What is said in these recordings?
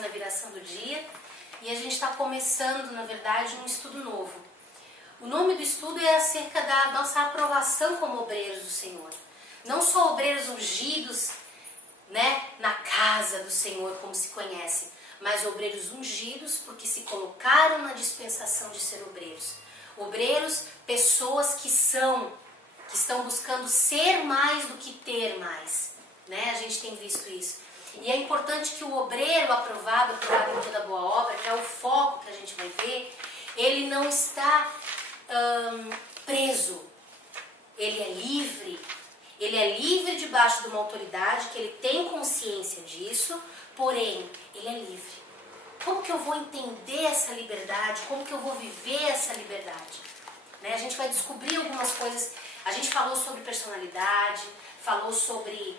quase na viração do dia e a gente está começando, na verdade, um estudo novo. O nome do estudo é acerca da nossa aprovação como obreiros do Senhor. Não só obreiros ungidos, né, na casa do Senhor, como se conhece, mas obreiros ungidos porque se colocaram na dispensação de ser obreiros. Obreiros, pessoas que estão buscando ser mais do que ter mais, né? A gente tem visto isso. E é importante que o obreiro aprovado em toda boa obra, que é o foco que a gente vai ver, ele não está preso, ele é livre debaixo de uma autoridade, que ele tem consciência disso, porém, ele é livre. Como que eu vou entender essa liberdade? Como que eu vou viver essa liberdade? Né? A gente vai descobrir algumas coisas. A gente falou sobre personalidade, falou sobre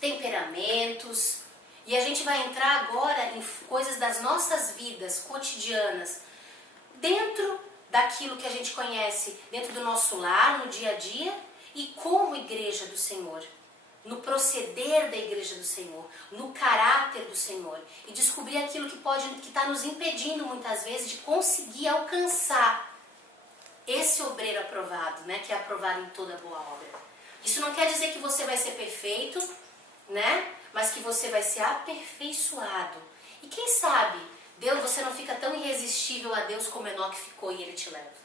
temperamentos, e a gente vai entrar agora em coisas das nossas vidas cotidianas, dentro daquilo que a gente conhece, dentro do nosso lar, no dia a dia, e como igreja do Senhor, no proceder da igreja do Senhor, no caráter do Senhor, e descobrir aquilo que está nos impedindo muitas vezes de conseguir alcançar esse obreiro aprovado, né, que é aprovado em toda boa obra. Isso não quer dizer que você vai ser perfeito, né, mas que você vai ser aperfeiçoado. E quem sabe, Deus, você não fica tão irresistível a Deus como Enoque ficou e ele te leva.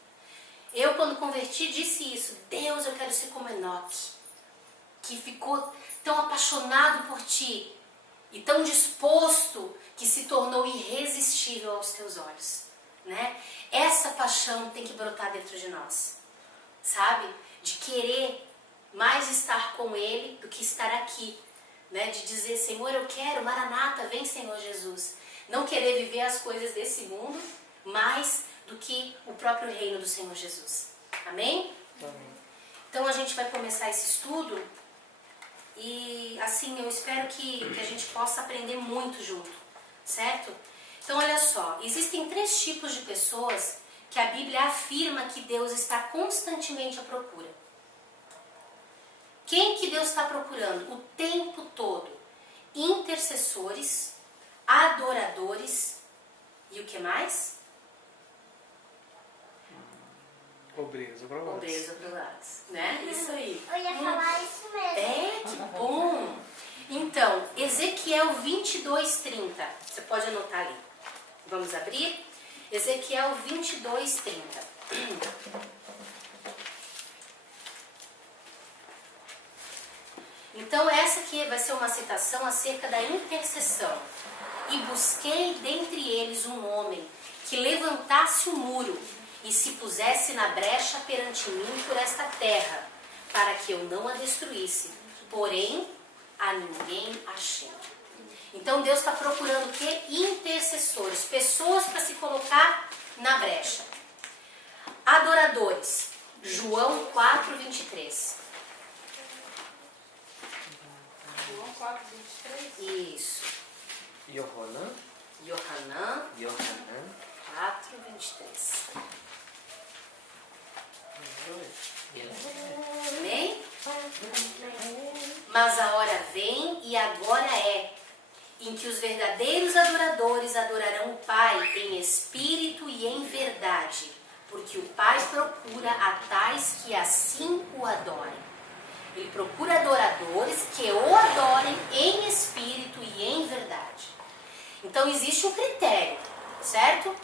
Eu, quando converti, disse isso: Deus, eu quero ser como Enoque, que ficou tão apaixonado por ti e tão disposto que se tornou irresistível aos teus olhos, né? Essa paixão tem que brotar dentro de nós, sabe? De querer mais estar com Ele do que estar aqui, né? De dizer: Senhor, eu quero, Maranata, vem Senhor Jesus. Não querer viver as coisas desse mundo mais do que o próprio reino do Senhor Jesus. Amém? Amém. Então a gente vai começar esse estudo e assim eu espero que a gente possa aprender muito junto, certo? Então olha só, existem 3 tipos de pessoas que a Bíblia afirma que Deus está constantemente à procura. Quem que Deus está procurando o tempo todo? Intercessores, adoradores e o que mais? Obreiros aprovados. Obreiros aprovados, né? Isso aí. Eu ia falar isso mesmo. É, que bom! Então, Ezequiel 22:30. Você pode anotar ali. Vamos abrir? Ezequiel 22:30. Então, essa aqui vai ser uma citação acerca da intercessão. E busquei dentre eles um homem que levantasse o muro e se pusesse na brecha perante mim por esta terra, para que eu não a destruísse. Porém, a ninguém achei. Então Deus está procurando o quê? Intercessores, pessoas para se colocar na brecha. Adoradores. João 4:23. João 4:23. Isso. Yohanan. Yohanan 4:23. Amém? Mas a hora vem e agora é, em que os verdadeiros adoradores adorarão o Pai em espírito e em verdade, porque o Pai procura a tais que assim o adorem. Ele procura adoradores que o adorem em espírito e em verdade. Então existe um critério, certo?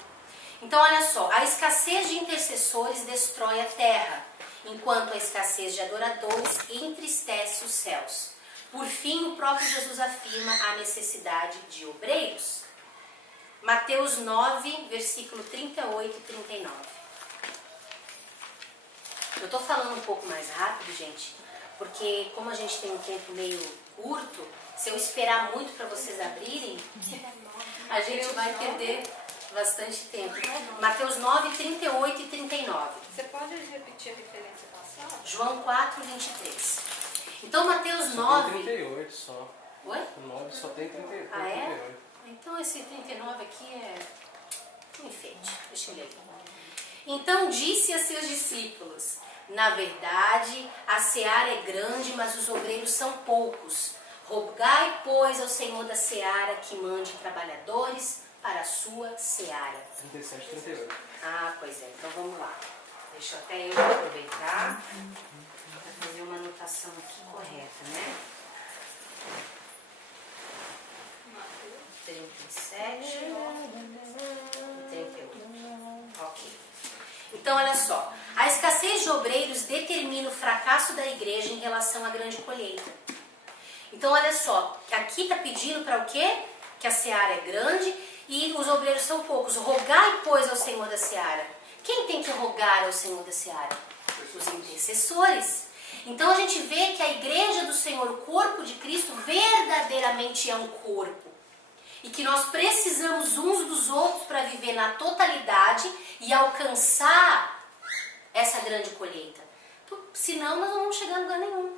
Então olha só, a escassez de intercessores destrói a terra, enquanto a escassez de adoradores entristece os céus. Por fim, o próprio Jesus afirma a necessidade de obreiros. Mateus 9, versículo 38 e 39. Eu estou falando um pouco mais rápido, gente, porque como a gente tem um tempo meio curto, se eu esperar muito para vocês abrirem, a gente vai perder bastante tempo. Mateus 9, 38 e 39. Você pode repetir a referência passada? João 4, 23. Então Mateus Só 9... tem 38 só. Oi? O 9 só tem 38. Ah, é? 38. Então esse 39 aqui é um enfeite. Deixa eu ler aqui. Então disse a seus discípulos: na verdade, a seara é grande, mas os obreiros são poucos. Rogai, pois, ao Senhor da seara que mande trabalhadores para a sua seara. 37, 38. Ah, pois é. Então vamos lá. Deixa até eu aproveitar para fazer uma anotação aqui correta, né? 37 e 38. Ok. Então, olha só. A escassez de obreiros determina o fracasso da igreja em relação à grande colheita. Então, olha só. Aqui está pedindo para o quê? Que a seara é grande e os obreiros são poucos. Rogai, pois, ao Senhor da seara. Quem tem que rogar ao Senhor da seara? Os intercessores. Então, a gente vê que a igreja do Senhor, o corpo de Cristo, verdadeiramente é um corpo. E que nós precisamos uns dos outros para viver na totalidade e alcançar essa grande colheita. Senão nós não vamos chegar a lugar nenhum.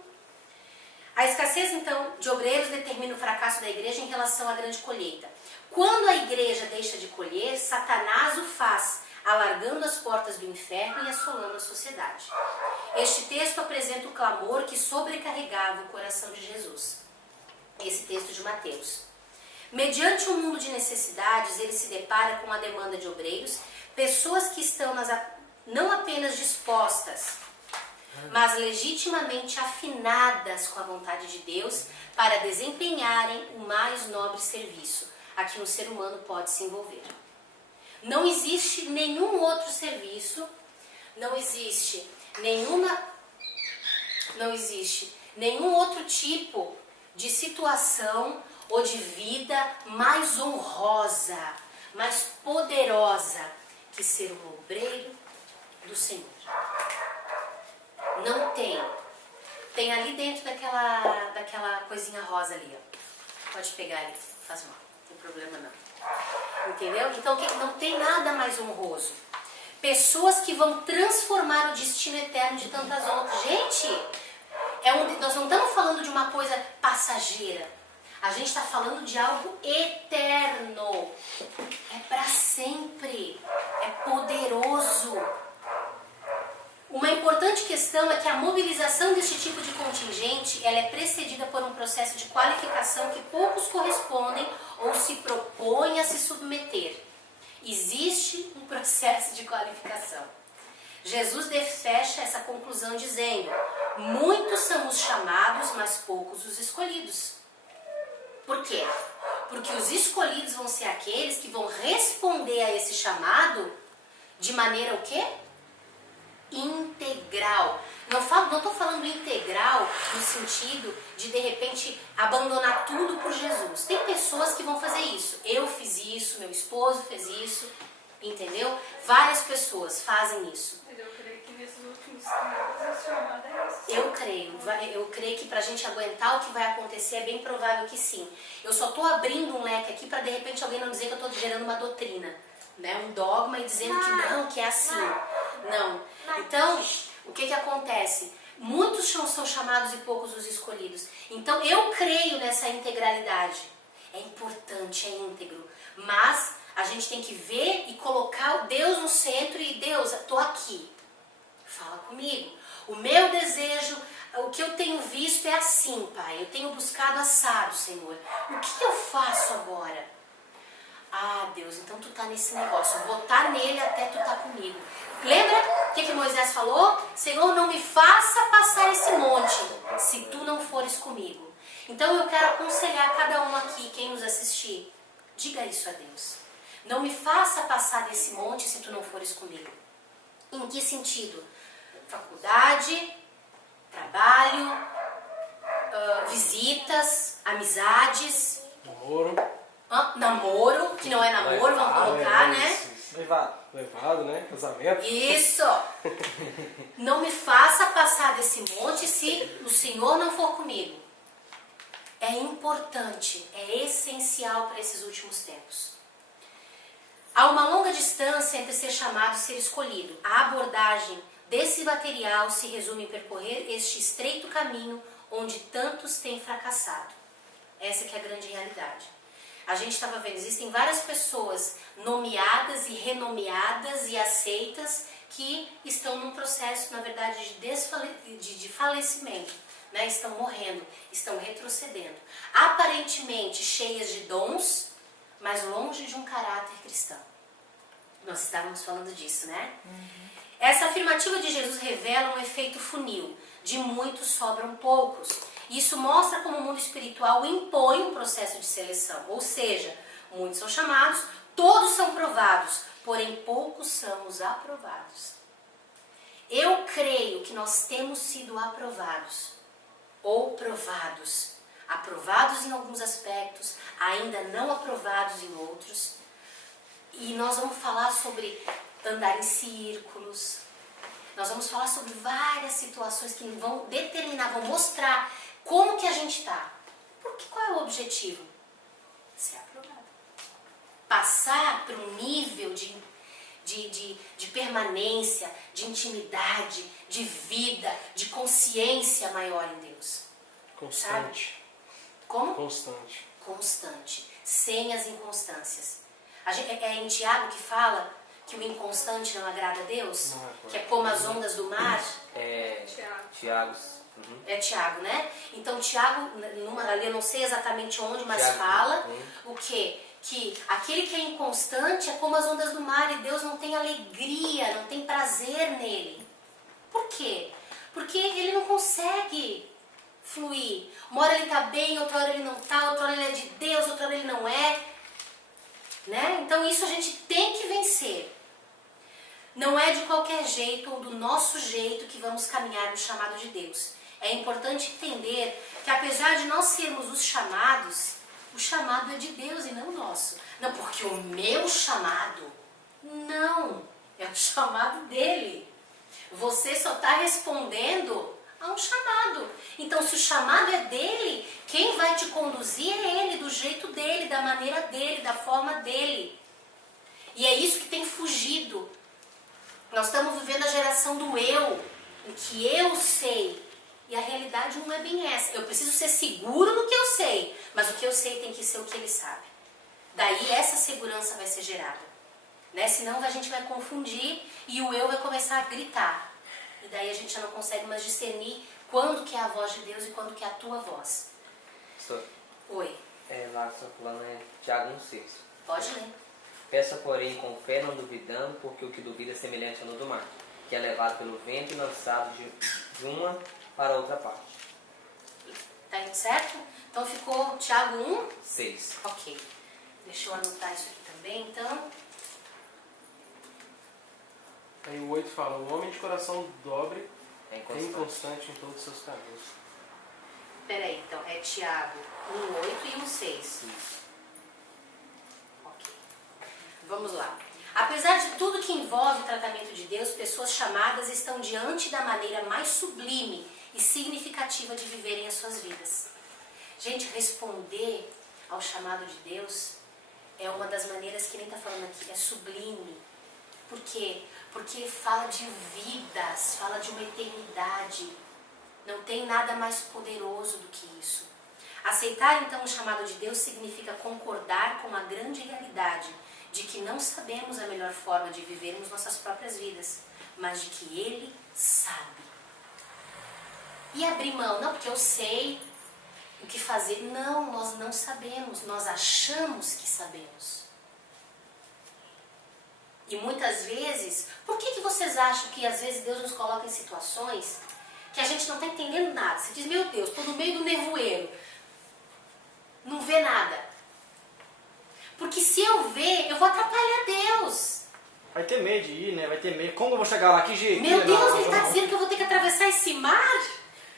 A escassez, então, de obreiros determina o fracasso da igreja em relação à grande colheita. Quando a igreja deixa de colher, Satanás o faz, alargando as portas do inferno e assolando a sociedade. Este texto apresenta o clamor que sobrecarregava o coração de Jesus. Esse texto de Mateus. Mediante um mundo de necessidades, ele se depara com a demanda de obreiros, pessoas que estão não apenas dispostas, mas legitimamente afinadas com a vontade de Deus para desempenharem o mais nobre serviço a que um ser humano pode se envolver. Não existe nenhum outro serviço, não existe nenhum outro tipo de situação ou de vida mais honrosa, mais poderosa que ser um obreiro do Senhor. Não tem. Tem ali dentro daquela coisinha rosa ali, ó. Pode pegar ali, faz mal, não tem problema não. Entendeu? Então não tem nada mais honroso. Pessoas que vão transformar o destino eterno de tantas outras. Gente, nós não estamos falando de uma coisa passageira. A gente está falando de algo eterno. É para sempre. É poderoso. Uma importante questão é que a mobilização deste tipo de contingente ela é precedida por um processo de qualificação que poucos correspondem ou se propõem a se submeter. Existe um processo de qualificação. Jesus fecha essa conclusão dizendo: muitos são os chamados, mas poucos os escolhidos. Por quê? Porque os escolhidos vão ser aqueles que vão responder a esse chamado de maneira o quê? Integral. Não estou falando integral no sentido de repente abandonar tudo por Jesus. Tem pessoas que vão fazer isso. Eu fiz isso, meu esposo fez isso, entendeu? Várias pessoas fazem isso. Eu creio que nesses últimos tempos esse chamado é esse. Eu creio que pra gente aguentar o que vai acontecer é bem provável que sim. Eu só estou abrindo um leque aqui para de repente alguém não dizer que eu estou gerando uma doutrina, né? Um dogma e dizendo que não, que é assim. Não. Então, o que acontece? Muitos são chamados e poucos os escolhidos. Então, eu creio nessa integralidade. É importante, é íntegro. Mas a gente tem que ver e colocar Deus no centro e Deus, estou aqui. Fala comigo. O meu desejo, o que eu tenho visto é assim, Pai. Eu tenho buscado assado, Senhor. O que eu faço agora? Ah, Deus, então tu tá nesse negócio. Eu vou estar nele até tu tá comigo. Lembra o que Moisés falou? Senhor, não me faça passar esse monte se tu não fores comigo. Então eu quero aconselhar cada um aqui, quem nos assistir. Diga isso a Deus. Não me faça passar desse monte se tu não fores comigo. Em que sentido? Faculdade, trabalho, visitas, amizades. Namoro, que não é namoro, vamos colocar, né? Levado, né? Casamento. Isso! Não me faça passar desse monte se o Senhor não for comigo. É importante, é essencial para esses últimos tempos. Há uma longa distância entre ser chamado e ser escolhido. A abordagem desse material se resume em percorrer este estreito caminho onde tantos têm fracassado. Essa que é a grande realidade. A gente estava vendo, existem várias pessoas nomeadas e renomeadas e aceitas que estão num processo, na verdade, de falecimento. né, estão morrendo, estão retrocedendo. Aparentemente cheias de dons, mas longe de um caráter cristão. Nós estávamos falando disso, né? Essa afirmativa de Jesus revela um efeito funil. De muitos sobram poucos. Isso mostra como o mundo espiritual impõe um processo de seleção. Ou seja, muitos são chamados, todos são provados, porém poucos são os aprovados. Eu creio que nós temos sido aprovados ou provados. Aprovados em alguns aspectos, ainda não aprovados em outros. E nós vamos falar sobre andar em círculos. Nós vamos falar sobre várias situações que vão determinar, vão mostrar como que a gente está. Porque qual é o objetivo? Ser aprovado. Passar para um nível de permanência, de intimidade, de vida, de consciência maior em Deus. Constante. Sabe? Como? Constante. Constante. Sem as inconstâncias. É em Tiago que fala que o inconstante não agrada a Deus? Não, que é como as ondas do mar? É Tiago. É Tiago, né? Então Tiago, ali eu não sei exatamente onde, mas Tiago, fala o quê? Que aquele que é inconstante é como as ondas do mar e Deus não tem alegria, não tem prazer nele. Por quê? Porque ele não consegue fluir. Uma hora ele está bem, outra hora ele não está, outra hora ele é de Deus, outra hora ele não é. Né? Então isso a gente tem que vencer. Não é de qualquer jeito ou do nosso jeito que vamos caminhar no chamado de Deus. É importante entender que apesar de nós sermos os chamados, o chamado é de Deus e não nosso. Não, porque o meu chamado, não, é o chamado dele. Você só está respondendo a um chamado. Então se o chamado é dele, quem vai te conduzir é ele, do jeito dele, da maneira dele, da forma dele. E é isso que tem fugido. Nós estamos vivendo a geração do eu, em que eu sei. E a realidade não é bem essa. Eu preciso ser seguro no que eu sei, mas o que eu sei tem que ser o que ele sabe. Daí essa segurança vai ser gerada. Né? Senão a gente vai confundir e o eu vai começar a gritar. E daí a gente já não consegue mais discernir quando que é a voz de Deus e quando que é a tua voz. Estou. Oi. Lá só falando Tiago 1,6. Pode ler. Peça, porém, com fé, não duvidando, porque o que duvida é semelhante ao do mar, que é levado pelo vento e lançado de uma para outra parte. Tá indo certo? Então ficou Tiago 1? 6. Ok. Deixa eu anotar isso aqui também, então. Aí o 8 fala, o homem de coração dobre É é inconstante. inconstante em todos os seus caminhos. Peraí, então é Tiago 1,8 e 1,6. Isso. Ok. Vamos lá. Apesar de tudo que envolve o tratamento de Deus, pessoas chamadas estão diante da maneira mais sublime e significativa de viverem as suas vidas. Gente, responder ao chamado de Deus é uma das maneiras que nem está falando aqui, é sublime. Por quê? Porque fala de vidas, fala de uma eternidade. Não tem nada mais poderoso do que isso. Aceitar então o chamado de Deus significa concordar com a grande realidade de que não sabemos a melhor forma de vivermos nossas próprias vidas, mas de que Ele sabe. E abrir mão, não porque eu sei o que fazer. Não, nós não sabemos, nós achamos que sabemos. E muitas vezes, por que vocês acham que às vezes Deus nos coloca em situações que a gente não está entendendo nada? Você diz, meu Deus, estou no meio do nevoeiro, não vê nada. Porque se eu ver, eu vou atrapalhar Deus. Vai ter medo de ir, né? Vai ter medo. Como eu vou chegar lá? Que jeito? Meu Não, Deus, não, ele está não. dizendo que eu vou ter que atravessar esse mar?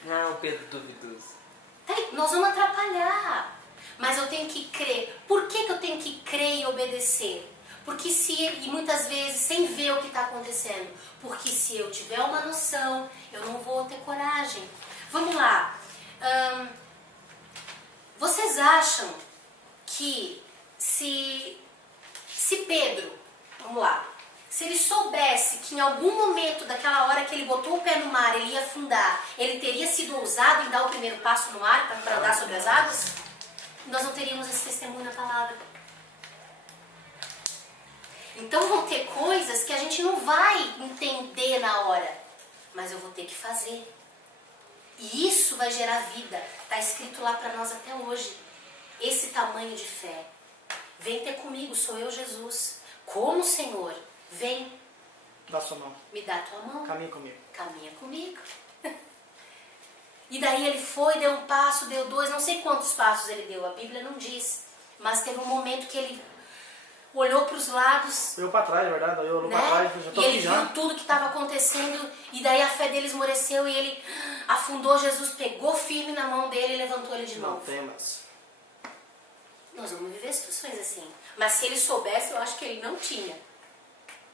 Não, Pedro duvidoso. Tá aí, nós vamos atrapalhar. Mas eu tenho que crer. Por que eu tenho que crer e obedecer? Porque e muitas vezes sem ver o que está acontecendo. Porque se eu tiver uma noção, eu não vou ter coragem. Vamos lá. Vocês acham que se Pedro, vamos lá, se ele soubesse que em algum momento daquela hora que ele botou o pé no mar, ele ia afundar, ele teria sido ousado em dar o primeiro passo no mar para andar sobre as águas? Nós não teríamos esse testemunho na palavra. Então vão ter coisas que a gente não vai entender na hora, mas eu vou ter que fazer. E isso vai gerar vida. Está escrito lá para nós até hoje. Esse tamanho de fé. Vem ter comigo, sou eu, Jesus. Como, Senhor? Vem. Dá sua mão. Me dá a tua mão. Caminha comigo. Caminha comigo. E daí ele foi, deu um passo, deu dois, não sei quantos passos ele deu, a Bíblia não diz. Mas teve um momento que ele olhou para os lados. Olhou pra trás, é verdade. Olhou Né? pra trás, já tô E aqui ele já. viu tudo que estava acontecendo. E daí a fé dele esmoreceu e ele afundou Jesus, pegou firme na mão dele e levantou ele de Não novo. temas. Nós vamos viver situações assim. Mas se ele soubesse, eu acho que ele não tinha.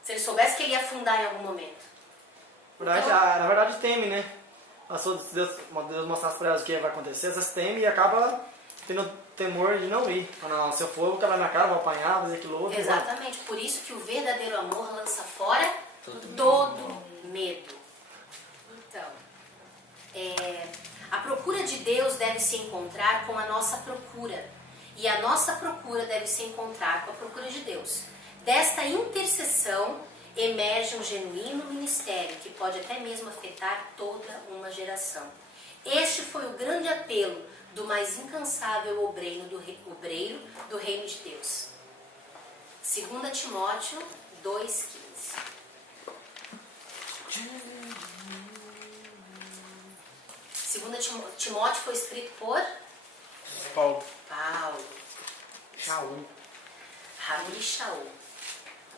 Se ele soubesse que ele ia afundar em algum momento. Verdade, Então- na verdade teme, né? Se Deus mostrasse pra elas o que vai acontecer, elas temem e acaba tendo temor de não ir. Não, se eu for, eu vou quebrar minha cara, vou apanhar, vou fazer aquilo outro. Exatamente. Por isso que o verdadeiro amor lança fora todo medo. Então, a procura de Deus deve se encontrar com a nossa procura. E a nossa procura deve se encontrar com a procura de Deus. Desta intercessão emerge um genuíno ministério que pode até mesmo afetar toda uma geração. Este foi o grande apelo do mais incansável obreiro do reino de Deus. 2 Timóteo 2,15. 2 Timóteo foi escrito por Paulo. Paulo, Shaul. Rabi Shaul.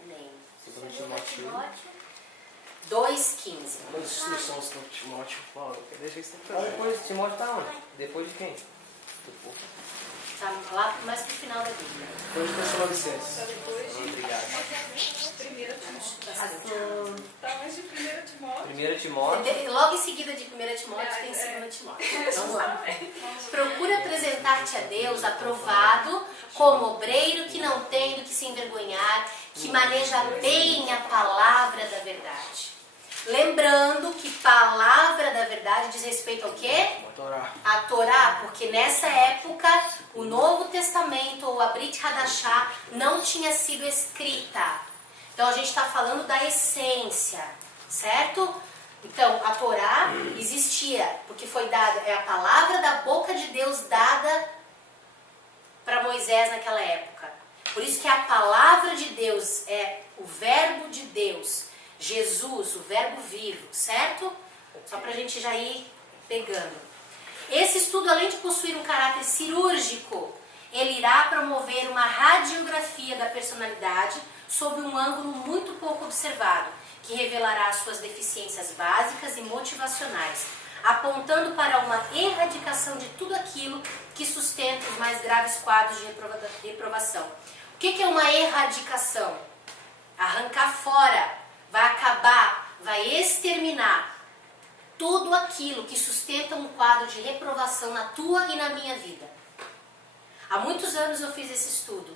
Amém. 2 Timóteo. 2,15. Quantas instruções do Timóteo? Paulo, deixa isso Então, fazer. depois de Timóteo tá onde? Depois de quem? Do povo. Tá lá mais pro final da Bíblia. Depois de Tessalonicenses. Obrigado. 1 Tá mais de 1 Timóteo. 1 Timóteo. Logo em seguida de 1 Timóteo tem 2 Timóteo. Vamos lá. Procura apresentar-te a Deus aprovado como obreiro que não tem do que se envergonhar, que maneja bem a palavra da verdade. Lembrando que palavra da verdade diz respeito ao quê? Torá. A Torá, porque nessa época o Novo Testamento ou a Brit Hadashah não tinha sido escrita. Então a gente está falando da essência, certo? Então a Torá existia, porque foi dada, é a palavra da boca de Deus dada para Moisés naquela época. Por isso que a palavra de Deus é o verbo de Deus, Jesus, o verbo vivo, certo? Só para a gente já ir pegando. Esse estudo, além de possuir um caráter cirúrgico, ele irá promover uma radiografia da personalidade sob um ângulo muito pouco observado, que revelará suas deficiências básicas e motivacionais, apontando para uma erradicação de tudo aquilo que sustenta os mais graves quadros de reprovação. O que é uma erradicação? Arrancar fora, vai acabar, vai exterminar tudo aquilo que sustenta um quadro de reprovação na tua e na minha vida. Há muitos anos eu fiz esse estudo.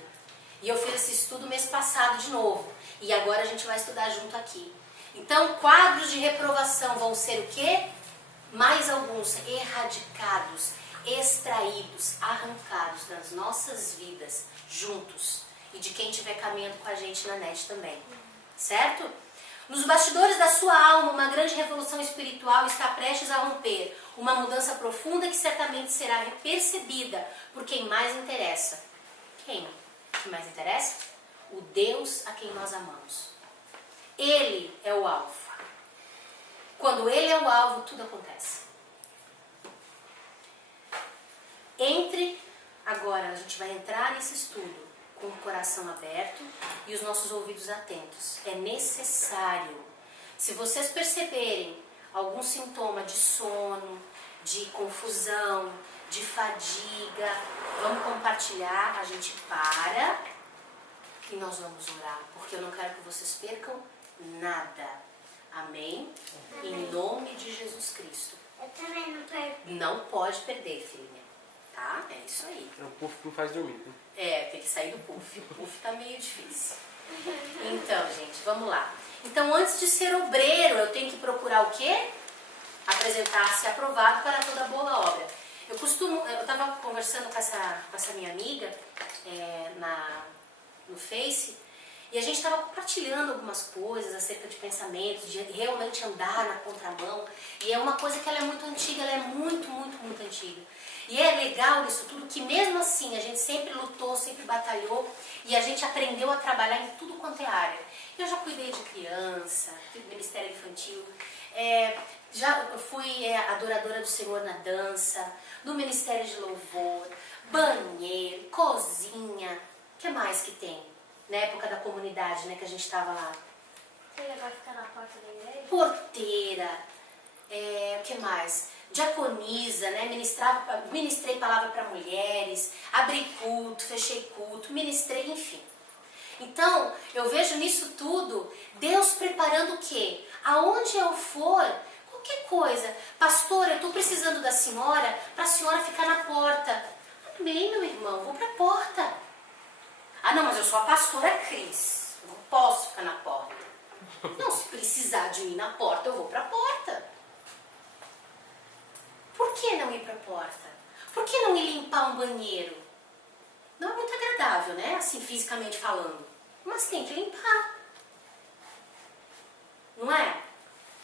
E eu fiz esse estudo mês passado de novo. E agora a gente vai estudar junto aqui. Então, quadros de reprovação vão ser o quê? Mais alguns erradicados, extraídos, arrancados das nossas vidas, juntos. E de quem estiver caminhando com a gente na net também. Certo? Nos bastidores da sua alma, uma grande revolução espiritual está prestes a romper. Uma mudança profunda que certamente será percebida por quem mais interessa. Quem que mais interessa? O Deus a quem nós amamos. Ele é o alvo. Quando Ele é o alvo, tudo acontece. Agora, a gente vai entrar nesse estudo com o coração aberto e os nossos ouvidos atentos. É necessário. Se vocês perceberem algum sintoma de sono, de confusão, de fadiga, vamos compartilhar, a gente para e nós vamos orar, porque eu não quero que vocês percam nada. Amém? Em nome de Jesus Cristo. Eu também não perco. Não pode perder, filhinha. Tá? É isso aí. O puff não faz dormir, né? É, tem que sair do puff. O puff tá meio difícil. Então, gente, vamos lá. Então, antes de ser obreiro, eu tenho que procurar o quê? Apresentar-se aprovado para toda boa obra. Eu estava conversando com essa minha amiga no Face, E a gente estava compartilhando algumas coisas acerca de pensamentos, de realmente andar na contramão. E é uma coisa que ela é muito antiga, ela é muito, muito, muito antiga. E é legal isso tudo, que mesmo assim a gente sempre lutou, sempre batalhou e a gente aprendeu a trabalhar em tudo quanto é área. Eu já cuidei de criança, fiz ministério infantil, já fui adoradora do Senhor na dança, no ministério de louvor, banheiro, cozinha, o que mais que tem? Na época da comunidade, né, que a gente estava lá. Você vai ficar na porta da igreja? Porteira, o que mais? Diaconisa, né, ministrei palavra para mulheres, abri culto, fechei culto, ministrei, enfim. Então, eu vejo nisso tudo, Deus preparando o quê? Aonde eu for, qualquer coisa. Pastor, eu estou precisando da senhora, para a senhora ficar na porta. Amém, meu irmão, vou para a porta. Ah, não, mas eu sou a pastora Cris, eu não posso ficar na porta. Não, se precisar de ir na porta, eu vou para a porta. Por que não ir para a porta? Por que não ir limpar um banheiro? Não é muito agradável, né? Assim, fisicamente falando. Mas tem que limpar. Não é?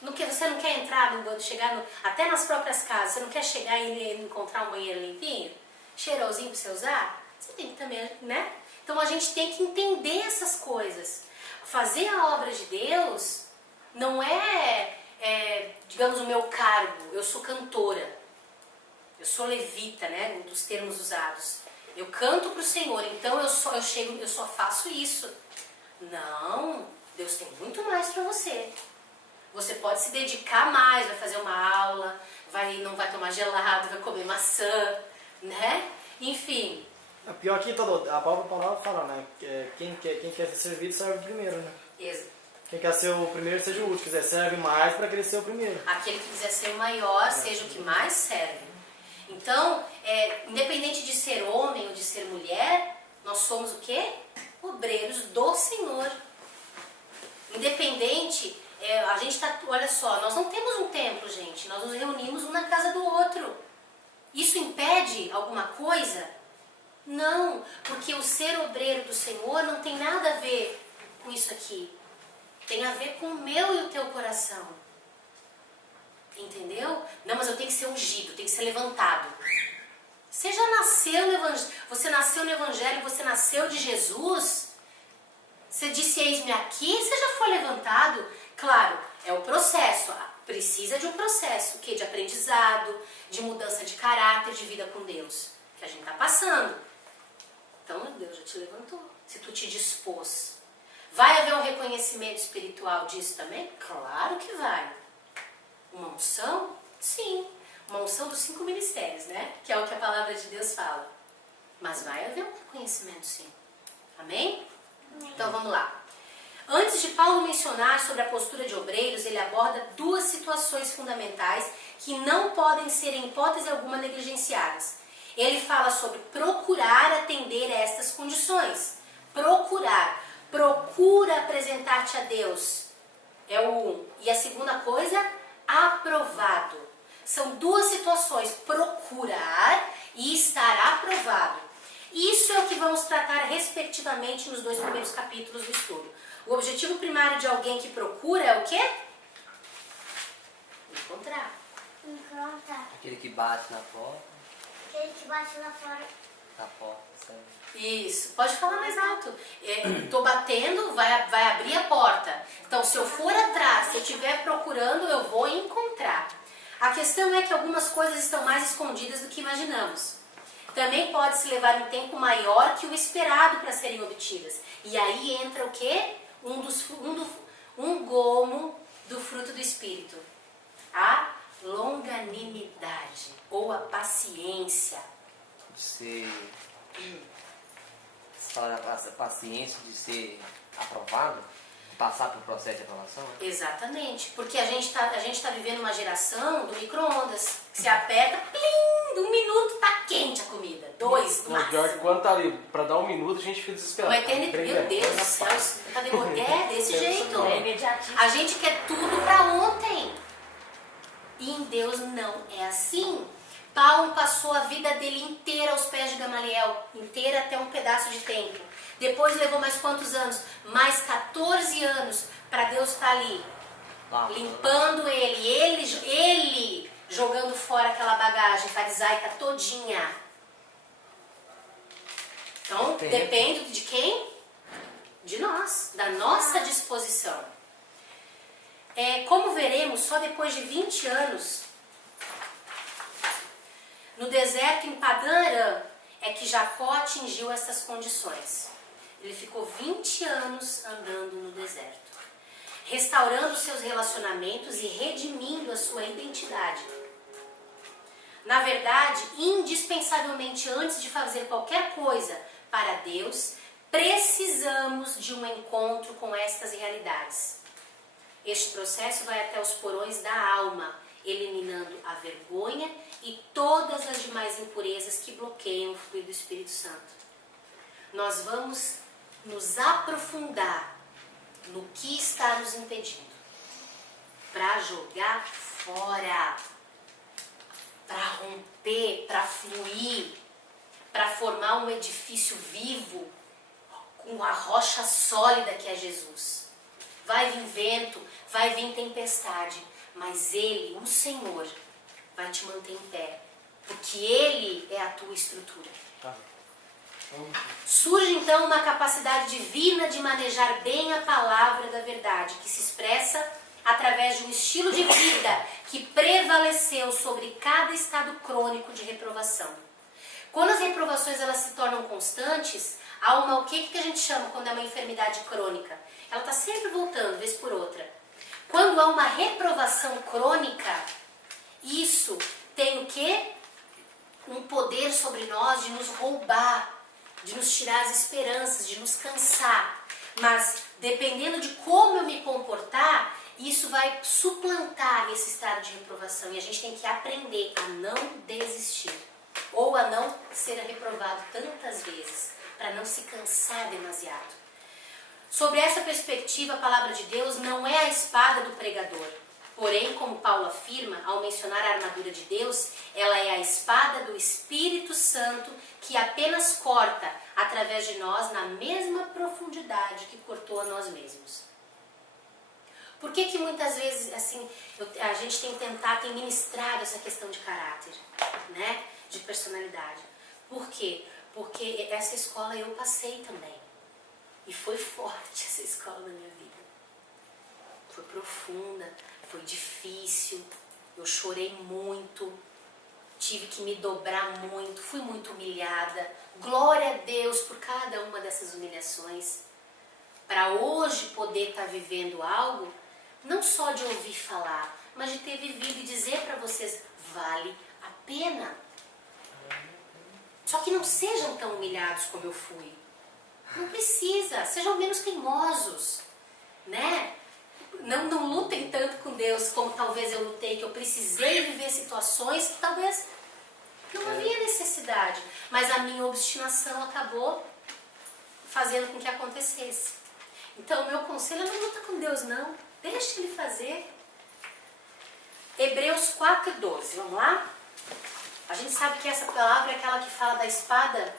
Você não quer entrar no banheiro, chegar até nas próprias casas, você não quer chegar e encontrar um banheiro limpinho? Cheirosinho para você usar? Você tem que também, né? Então a gente tem que entender essas coisas. Fazer a obra de Deus não digamos, o meu cargo. Eu sou cantora. Eu sou levita, né? Um dos termos usados. Eu canto para o Senhor, então eu só faço isso. Não, Deus tem muito mais para você. Você pode se dedicar mais, vai fazer uma aula, não vai tomar gelado, vai comer maçã, né? Enfim. É pior que a própria palavra fala, né? Quem quer ser servido, serve primeiro, né? Exato. Quem quer ser o primeiro, seja o último. Quiser, serve mais para querer ser o primeiro. Aquele que quiser ser o maior, seja o que mais serve. Então, independente de ser homem ou de ser mulher, nós somos o quê? Obreiros do Senhor. Independente, a gente tá, olha só, nós não temos um templo, gente. Nós nos reunimos um na casa do outro. Isso impede alguma coisa? Não, porque o ser obreiro do Senhor não tem nada a ver com isso aqui. Tem a ver com o meu e o teu coração. Entendeu? Não, mas eu tenho que ser ungido, tenho que ser levantado. Você já nasceu no Evangelho, você nasceu no Evangelho, você nasceu de Jesus. Você disse, eis-me aqui, você já foi levantado. Claro, é o processo, precisa de um processo, de aprendizado, de mudança de caráter, de vida com Deus, que a gente está passando. Então Deus já te levantou, se tu te dispôs. Vai haver um reconhecimento espiritual disso também? Claro que vai. Uma unção? Sim. Uma unção dos 5 ministérios, né? Que é o que a palavra de Deus fala. Mas vai haver um reconhecimento, sim. Amém? Amém. Então vamos lá. Antes de Paulo mencionar sobre a postura de obreiros, ele aborda 2 situações fundamentais que não podem ser em hipótese alguma negligenciadas. Ele fala sobre procurar atender a estas condições. Procurar. Procura apresentar-te a Deus. É o 1. E a segunda coisa, aprovado. São 2 situações, procurar e estar aprovado. Isso é o que vamos tratar respectivamente nos 2 primeiros capítulos do estudo. O objetivo primário de alguém que procura é o quê? Encontrar. Aquele que bate na porta. Aquele que bate lá fora. Na porta, sabe? Isso, pode falar mais alto. Estou batendo, vai abrir a porta. Então, se eu for atrás, se eu estiver procurando, eu vou encontrar. A questão é que algumas coisas estão mais escondidas do que imaginamos. Também pode se levar um tempo maior que o esperado para serem obtidas. E aí entra o quê? Um gomo do fruto do Espírito. A longanimidade ou a paciência. Você fala da paciência de ser aprovado, de passar por processo de aprovação? Né? Exatamente, porque a gente tá vivendo uma geração do micro-ondas, que se aperta, plim, 1 minuto tá quente a comida, 2 no Mas pior que máximo. quando tá ali, pra dar 1 minuto a gente fica desesperado. Uma eternidade, meu Deus do céu, tá demorando, desse jeito. É imediatista. A gente quer tudo pra ontem. E em Deus não é assim. Paulo passou a vida dele inteira aos pés de Gamaliel, inteira até um pedaço de templo. Depois levou mais quantos anos? Mais 14 anos para Deus estar ali, limpando ele jogando fora aquela bagagem farisaica todinha. Então, depende de quem? De nós, da nossa disposição. Como veremos, só depois de 20 anos, no deserto em Padã Arã, é que Jacó atingiu essas condições. Ele ficou 20 anos andando no deserto, restaurando seus relacionamentos e redimindo a sua identidade. Na verdade, indispensavelmente antes de fazer qualquer coisa para Deus, precisamos de um encontro com estas realidades. Este processo vai até os porões da alma, eliminando a vergonha e todas as demais impurezas que bloqueiam o fluir do Espírito Santo. Nós vamos nos aprofundar no que está nos impedindo, para jogar fora, para romper, para fluir, para formar um edifício vivo com a rocha sólida que é Jesus. Vai vir vento, vai vir tempestade, mas Ele, o Senhor, vai te manter em pé, porque Ele é a tua estrutura. Surge então uma capacidade divina de manejar bem a palavra da verdade, que se expressa através de um estilo de vida que prevaleceu sobre cada estado crônico de reprovação. Quando as reprovações elas se tornam constantes, há o que a gente chama quando é uma enfermidade crônica? Ela está sempre voltando, vez por outra. Quando há uma reprovação crônica, isso tem o quê? Um poder sobre nós de nos roubar, de nos tirar as esperanças, de nos cansar. Mas, dependendo de como eu me comportar, isso vai suplantar esse estado de reprovação. E a gente tem que aprender a não desistir. Ou a não ser reprovado tantas vezes, para não se cansar demasiado. Sobre essa perspectiva, a palavra de Deus não é a espada do pregador. Porém, como Paulo afirma, ao mencionar a armadura de Deus, ela é a espada do Espírito Santo que apenas corta através de nós na mesma profundidade que cortou a nós mesmos. Por que muitas vezes assim, a gente tem ministrado essa questão de caráter, né? De personalidade? Por quê? Porque essa escola eu passei também. E foi forte essa escola na minha vida. Foi profunda, foi difícil, eu chorei muito, tive que me dobrar muito, fui muito humilhada. Glória a Deus por cada uma dessas humilhações. Para hoje poder estar vivendo algo, não só de ouvir falar, mas de ter vivido e dizer para vocês, vale a pena. Só que não sejam tão humilhados como eu fui. Não precisa, sejam menos teimosos, né? Não lutem tanto com Deus como talvez eu lutei, que eu precisei viver situações que talvez não havia necessidade. Mas a minha obstinação acabou fazendo com que acontecesse. Então o meu conselho é não luta com Deus não, deixa Ele fazer. Hebreus 4:12, vamos lá? A gente sabe que essa palavra é aquela que fala da espada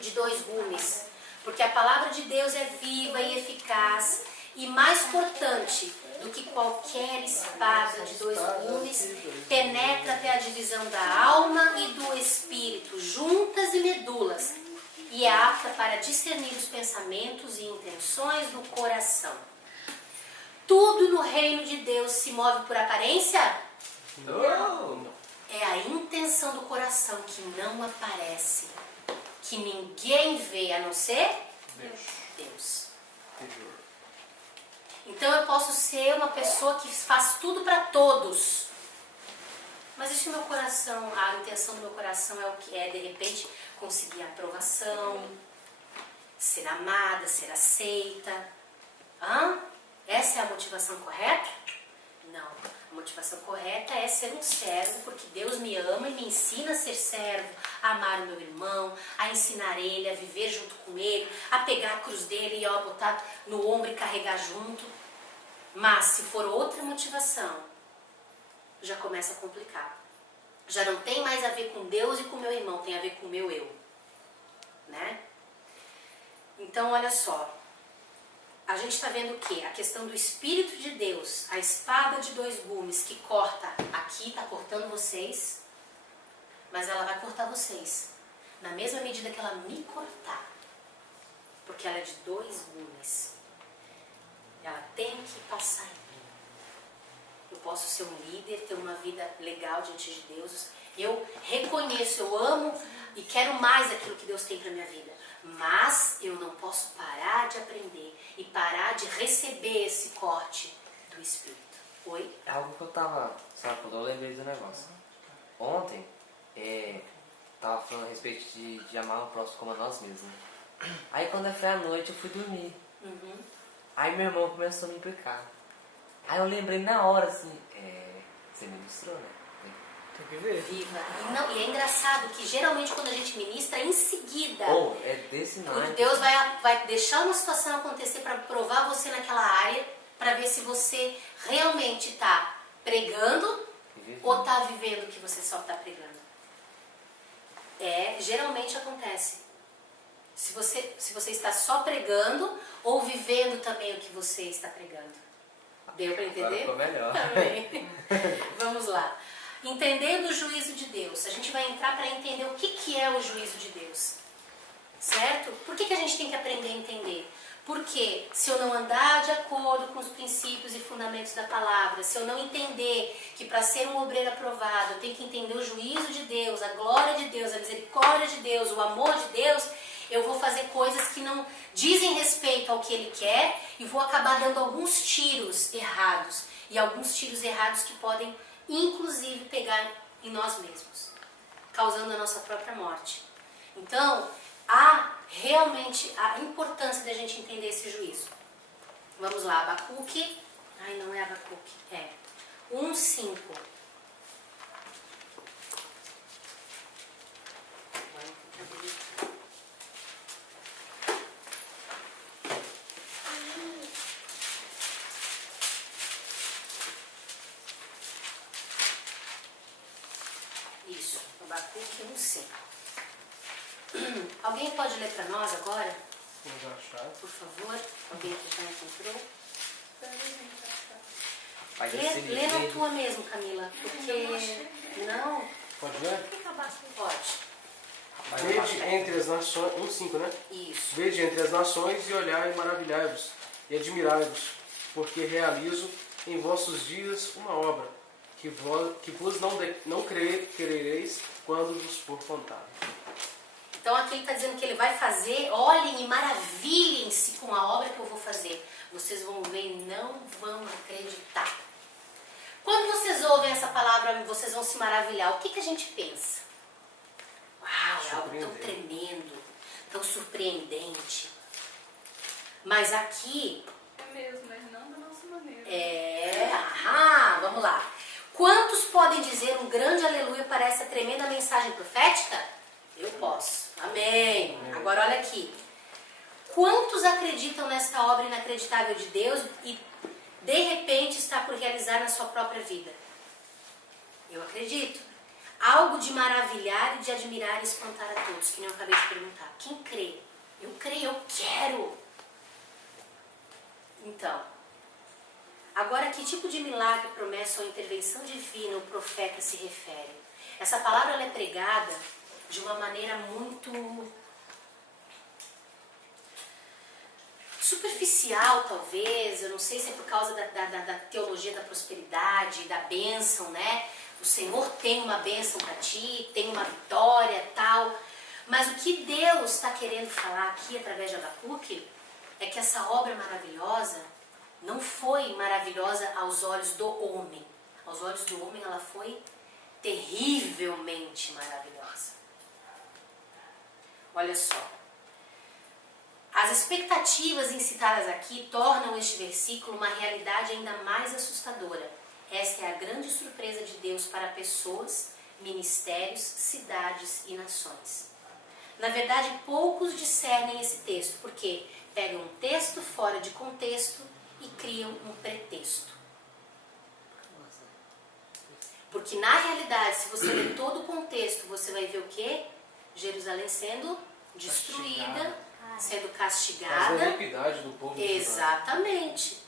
de dois gumes. Porque a palavra de Deus é viva e eficaz e mais cortante do que qualquer espada de dois gumes, penetra até a divisão da alma e do espírito, juntas e medulas, e é apta para discernir os pensamentos e intenções do coração. Tudo no reino de Deus se move por aparência? Não. É a intenção do coração que não aparece, que ninguém vê a não ser Deus. Então eu posso ser uma pessoa que faz tudo para todos, mas e se o meu coração, a intenção do meu coração é o que é, de repente, conseguir aprovação, ser amada, ser aceita? Essa é a motivação correta? Não. A motivação correta é ser um servo, porque Deus me ama e me ensina a ser servo, a amar o meu irmão, a ensinar ele, a viver junto com ele, a pegar a cruz dele e botar no ombro e carregar junto. Mas se for outra motivação, já começa a complicar. já não tem mais a ver com Deus e com meu irmão, tem a ver com o meu eu, né? Então, olha só, a gente está vendo o quê? A questão do Espírito de Deus, a espada de dois gumes que corta aqui, está cortando vocês, mas ela vai cortar vocês, na mesma medida que ela me cortar, porque ela é de dois gumes. Ela tem que passar em mim. Eu posso ser um líder, ter uma vida legal diante de Deus. Eu reconheço, eu amo e quero mais daquilo que Deus tem para minha vida. Mas eu não posso parar de aprender e parar de receber esse corte do Espírito. Oi? É algo que eu tava, sabe, quando eu lembrei do negócio. Ontem, tava falando a respeito de amar o próximo como a nós mesmos. Né? Aí quando foi à noite eu fui dormir. Aí meu irmão começou a me implicar. Aí eu lembrei na hora assim, você ministrou, né? Tem que ver. Viva. E é engraçado que geralmente quando a gente ministra, em seguida, É desse naipe. Deus vai deixar uma situação acontecer para provar você naquela área, para ver se você realmente está pregando ou está vivendo o que você só está pregando. Geralmente acontece. Se você está só pregando ou vivendo também o que você está pregando. Deu para entender? Agora ficou melhor. Amém. Vamos lá. Entendendo o juízo de Deus. A gente vai entrar para entender o que é o juízo de Deus. Certo? Por que a gente tem que aprender a entender? Porque se eu não andar de acordo com os princípios e fundamentos da palavra, se eu não entender que para ser um obreiro aprovado eu tenho que entender o juízo de Deus, a glória de Deus, a misericórdia de Deus, o amor de Deus, eu vou fazer coisas que não dizem respeito ao que Ele quer e vou acabar dando alguns tiros errados. E alguns tiros errados que podem, inclusive, pegar em nós mesmos, causando a nossa própria morte. Então, há realmente a importância da gente entender esse juízo. Vamos lá, Abacuque. Ai, não é Abacuque. 1:5. Isso, Abacuque 1:5. Alguém pode ler para nós agora? Vamos achar. Por favor. Alguém que já encontrou? Mas Lê na tua mesmo, Camila. Porque... Não? Pode ler? Pode. Vede entre as nações... 1:5, né? Isso. Vede entre as nações e olhai e maravilhai-vos e admirai-vos, porque realizo em vossos dias uma obra que vos não querereis quando vos for contado. Então aqui ele está dizendo que ele vai fazer, olhem e maravilhem-se com a obra que eu vou fazer. Vocês vão ver e não vão acreditar. Quando vocês ouvem essa palavra, vocês vão se maravilhar. O que a gente pensa? Uau, é algo tão tremendo, tão surpreendente. Mas aqui... É mesmo, mas não da nossa maneira. Vamos lá. Quantos podem dizer um grande aleluia para essa tremenda mensagem profética? Eu posso. Amém. Agora olha aqui. Quantos acreditam nesta obra inacreditável de Deus e de repente está por realizar na sua própria vida? Eu acredito. Algo de maravilhar e de admirar e espantar a todos, que nem eu acabei de perguntar. Quem crê? Eu creio, eu quero. Então, agora que tipo de milagre, promessa ou intervenção divina o profeta se refere? Essa palavra ela é pregada de uma maneira muito superficial, talvez. Eu não sei se é por causa da teologia da prosperidade, da bênção, né? O Senhor tem uma bênção para ti, tem uma vitória, tal. Mas o que Deus está querendo falar aqui através de Abacuque é que essa obra maravilhosa não foi maravilhosa aos olhos do homem. Aos olhos do homem ela foi terrivelmente maravilhosa. Olha só. As expectativas incitadas aqui tornam este versículo uma realidade ainda mais assustadora. Esta é a grande surpresa de Deus para pessoas, ministérios, cidades e nações. Na verdade, poucos discernem esse texto, porque pegam um texto fora de contexto e criam um pretexto. Porque Porque na realidade, se você ler todo o contexto, você vai ver o quê? Jerusalém sendo destruída, sendo castigada. Mas a iniquidade do povo de Israel. Exatamente.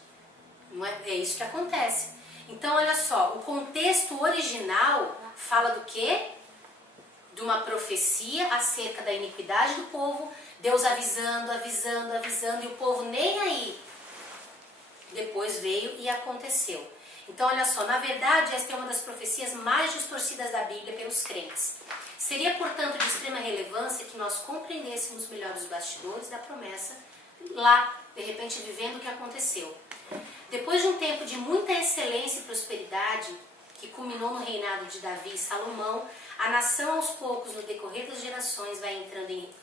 Não é, é isso que acontece. Então, olha só, o contexto original fala do quê? De uma profecia acerca da iniquidade do povo, Deus avisando, avisando, avisando, e o povo nem aí. Depois veio e aconteceu. Então, olha só, na verdade, esta é uma das profecias mais distorcidas da Bíblia pelos crentes. Seria, portanto, de extrema relevância que nós compreendêssemos melhor os bastidores da promessa, lá, de repente, vivendo o que aconteceu. Depois de um tempo de muita excelência e prosperidade, que culminou no reinado de Davi e Salomão, a nação aos poucos, no decorrer das gerações, vai entrando em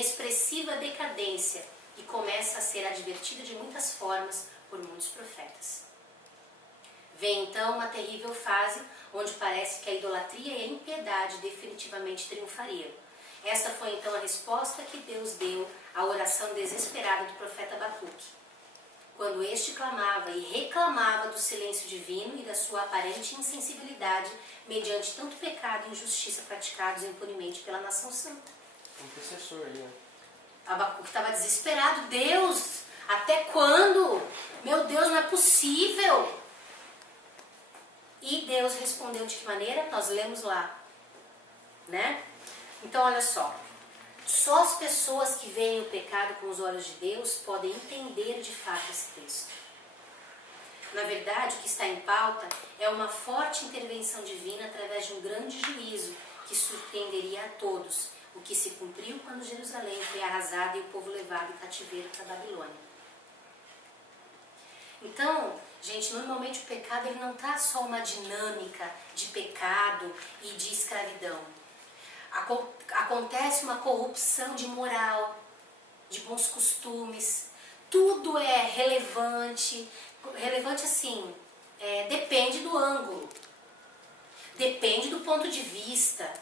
expressiva decadência e começa a ser advertida de muitas formas por muitos profetas. Vem então uma terrível fase onde parece que a idolatria e a impiedade definitivamente triunfariam. Esta foi então a resposta que Deus deu à oração desesperada do profeta Abacuque, quando este clamava e reclamava do silêncio divino e da sua aparente insensibilidade mediante tanto pecado e injustiça praticados impunemente pela nação santa. Intercessor aí, né? Abacuque estava desesperado. Deus, até quando? Meu Deus, não é possível. E Deus respondeu de que maneira? Nós lemos lá, né? Então, olha só. Só as pessoas que veem o pecado com os olhos de Deus podem entender de fato esse texto. Na verdade, o que está em pauta é uma forte intervenção divina através de um grande juízo que surpreenderia a todos, o que se cumpriu quando Jerusalém foi arrasada e o povo levado em cativeiro para a Babilônia. Então, gente, normalmente o pecado ele não está só uma dinâmica de pecado e de escravidão. Acontece uma corrupção de moral, de bons costumes. Tudo é relevante. Relevante assim, depende do ângulo. Depende do ponto de vista.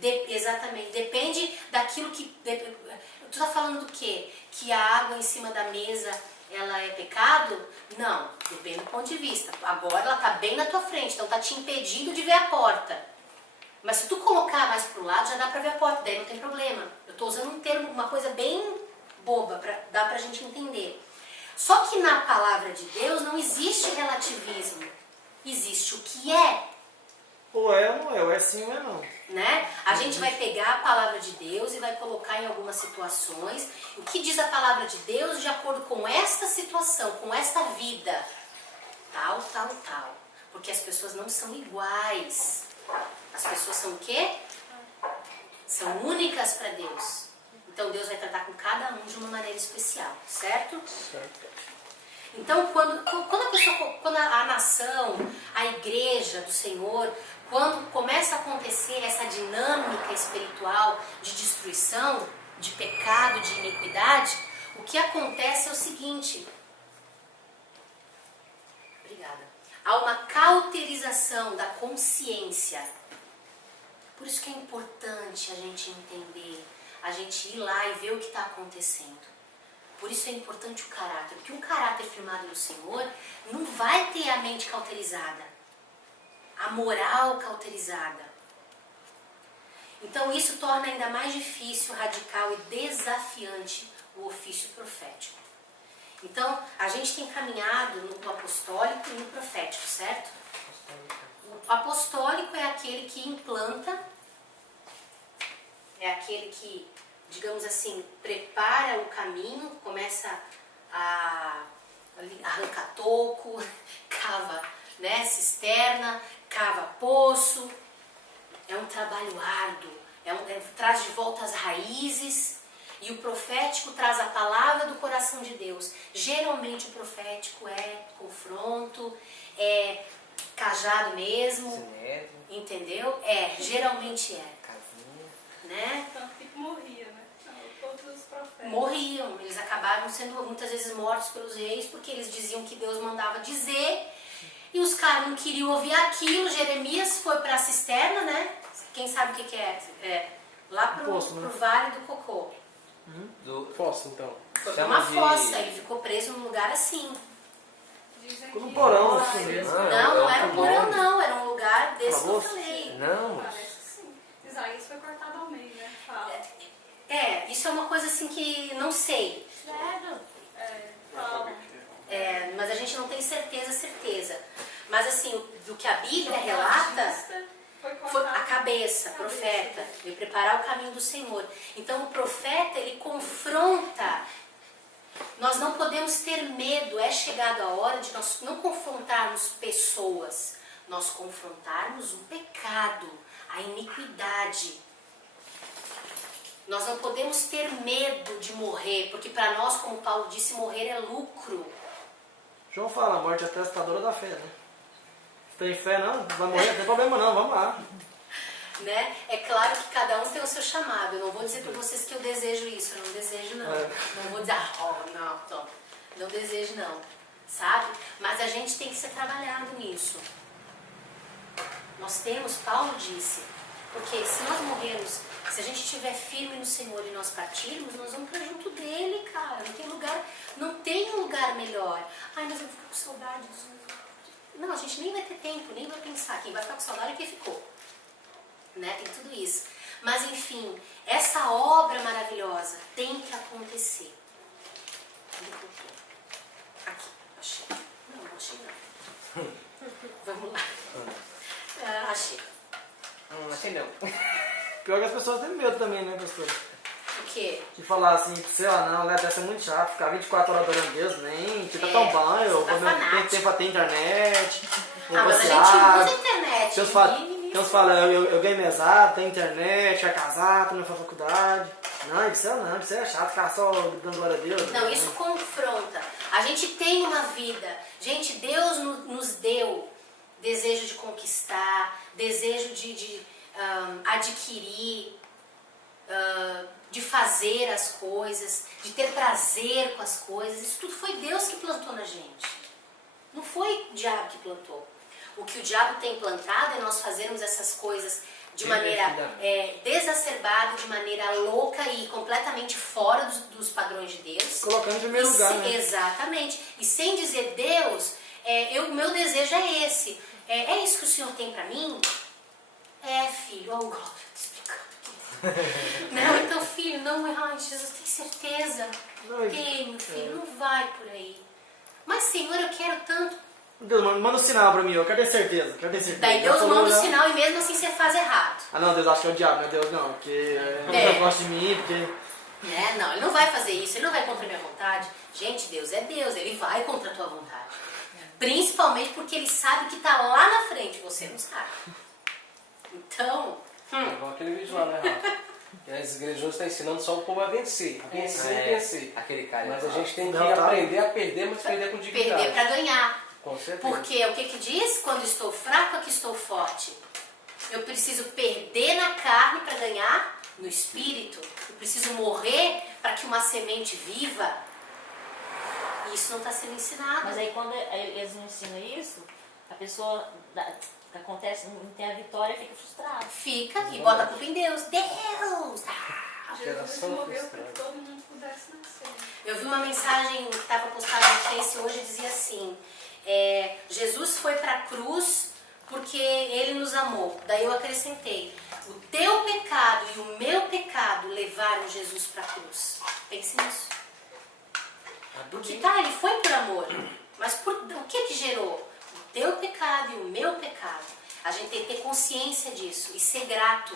Exatamente. Depende daquilo que... Tu está falando do quê? Que a água em cima da mesa... ela é pecado? Não, depende do ponto de vista. Agora ela está bem na tua frente, então está te impedindo de ver a porta. Mas se tu colocar mais para o lado, já dá para ver a porta, daí não tem problema. Eu estou usando um termo, uma coisa bem boba, dá para a gente entender. Só que na palavra de Deus não existe relativismo. Existe o que é. Ou é ou não é, ou é sim ou é não. Né? A gente vai pegar a palavra de Deus e vai colocar em algumas situações o que diz a palavra de Deus de acordo com esta situação, com esta vida, tal, tal, tal. Porque as pessoas não são iguais. As pessoas são o quê? São únicas para Deus. Então Deus vai tratar com cada um de uma maneira especial, certo? Certo. Então quando a nação, a igreja do Senhor, quando começa a acontecer essa dinâmica espiritual de destruição, de pecado, de iniquidade, o que acontece é o seguinte. Obrigada. Há uma cauterização da consciência. Por isso que é importante a gente entender, a gente ir lá e ver o que está acontecendo. Por isso é importante o caráter, porque um caráter firmado no Senhor não vai ter a mente cauterizada, a moral cauterizada. Então isso torna ainda mais difícil, radical e desafiante o ofício profético. Então a gente tem caminhado no apostólico e no profético, certo? O apostólico é aquele que implanta, é aquele que, digamos assim, prepara o caminho, começa a arrancar toco, cava, né, cisterna, cava poço. É um trabalho árduo, traz de volta as raízes. E o profético traz a palavra do coração de Deus. Geralmente o profético é confronto, é cajado mesmo, entendeu? Geralmente é. Né? Tanto que morria, né? Todos os profetas. Morriam, eles acabaram sendo muitas vezes mortos pelos reis porque eles diziam que Deus mandava dizer e os caras não queriam ouvir aquilo. Jeremias foi para a cisterna, né? Quem sabe o que é? Lá pro Vale do Cocô. Do fossa, então. Foi para uma fossa, ele ficou preso num lugar assim. Ficou no porão, Não era um porão não, era um lugar lugar desse que eu Acabou? falei. Não, moço. Parece que sim. Isaías foi cortado ao meio, né? Fala. Isso é uma coisa assim que não sei. Fala. Mas a gente não tem certeza. Mas assim, do que a Bíblia relata, Foi foi a cortado. cabeça, profeta, de preparar o caminho do Senhor. Então o profeta, ele confronta. Nós não podemos ter medo, é chegado a hora de nós não confrontarmos pessoas, nós confrontarmos o pecado, a iniquidade. Nós não podemos ter medo de morrer, porque para nós, como Paulo disse, morrer é lucro. João fala, a morte é a testadora da fé, né? Se tem fé não, vai morrer, não tem problema não, vamos lá. Né? É claro que cada um tem o seu chamado. Eu não vou dizer para vocês que eu desejo isso, eu não desejo não. Não vou dizer, não desejo não, sabe? Mas a gente tem que ser trabalhado nisso. Nós temos, Paulo disse, porque se nós morrermos, se a gente estiver firme no Senhor e nós partirmos, nós vamos para junto dele, cara. Não tem um lugar melhor. Ai, mas eu vou ficar com saudade dos meus... Não, a gente nem vai ter tempo, nem vai pensar. Quem vai ficar com saudade é quem ficou. Né? Tem tudo isso. Mas enfim, essa obra maravilhosa tem que acontecer. Aqui, achei. Não achei não. Vamos lá. Achei. Achei não. Pior que as pessoas têm medo também, né, pastor? O quê? De falar assim, sei lá, não, né, deve ser muito chato, ficar 24 horas adorando Deus, nem, que tá tão bom, eu tá vou ter fanático. tempo pra ter internet, vou Mas a gente passear. usa a internet. Deus fala, eu ganhei mesado, tenho internet, já casado, não faz faculdade. Não, isso é chato, ficar só dando glória a Deus. Não, isso confronta. A gente tem uma vida. Gente, Deus nos deu desejo de conquistar, desejo de adquirir, de fazer as coisas, de ter prazer com as coisas. Isso tudo foi Deus que plantou na gente. Não foi o diabo que plantou. O que o diabo tem plantado é nós fazermos essas coisas de maneira desacerbada, de maneira louca e completamente fora dos padrões de Deus. Colocando em primeiro lugar, né? Exatamente. E sem dizer, Deus, o meu desejo é esse. É isso que o Senhor tem pra mim? Filho, igual eu te explicando. Não, então, filho, não, ai, Jesus, tem certeza? Tem, meu filho, não vai por aí. Mas, Senhor, eu quero tanto. Deus, manda um sinal pra mim, eu quero ter certeza, Daí Deus manda o sinal e mesmo assim você faz errado. Ah não, Deus, acho que é o diabo, não é Deus não, porque não gosta de mim, porque... Não, ele não vai fazer isso, ele não vai contra a minha vontade. Gente, Deus é Deus, ele vai contra a tua vontade. Principalmente porque ele sabe que tá lá na frente, você não sabe. Então... Igual aquele vídeo lá, né, Rafa? Que as igrejas estão ensinando só o povo a vencer. Vencer. Aquele cara. Mas a gente tem que aprender a perder, mas perder com dignidade. Perder pra ganhar. Com certeza. Porque o que diz? Quando estou fraco é que estou forte. Eu preciso perder na carne para ganhar no espírito. Eu preciso morrer para que uma semente viva. Isso não está sendo ensinado. Mas aí quando eles não ensinam isso, a pessoa acontece, não tem a vitória e fica frustrada. Fica e bota a culpa em Deus. Deus! Jesus morreu para que todo mundo pudesse nascer. Eu vi uma mensagem que estava postada no Face hoje e dizia assim: Jesus foi para a cruz porque ele nos amou. Daí eu acrescentei: o teu pecado e o meu pecado levaram Jesus para a cruz. Pense nisso. Porque ele foi por amor, mas o que gerou? O teu pecado e o meu pecado. A gente tem que ter consciência disso e ser grato.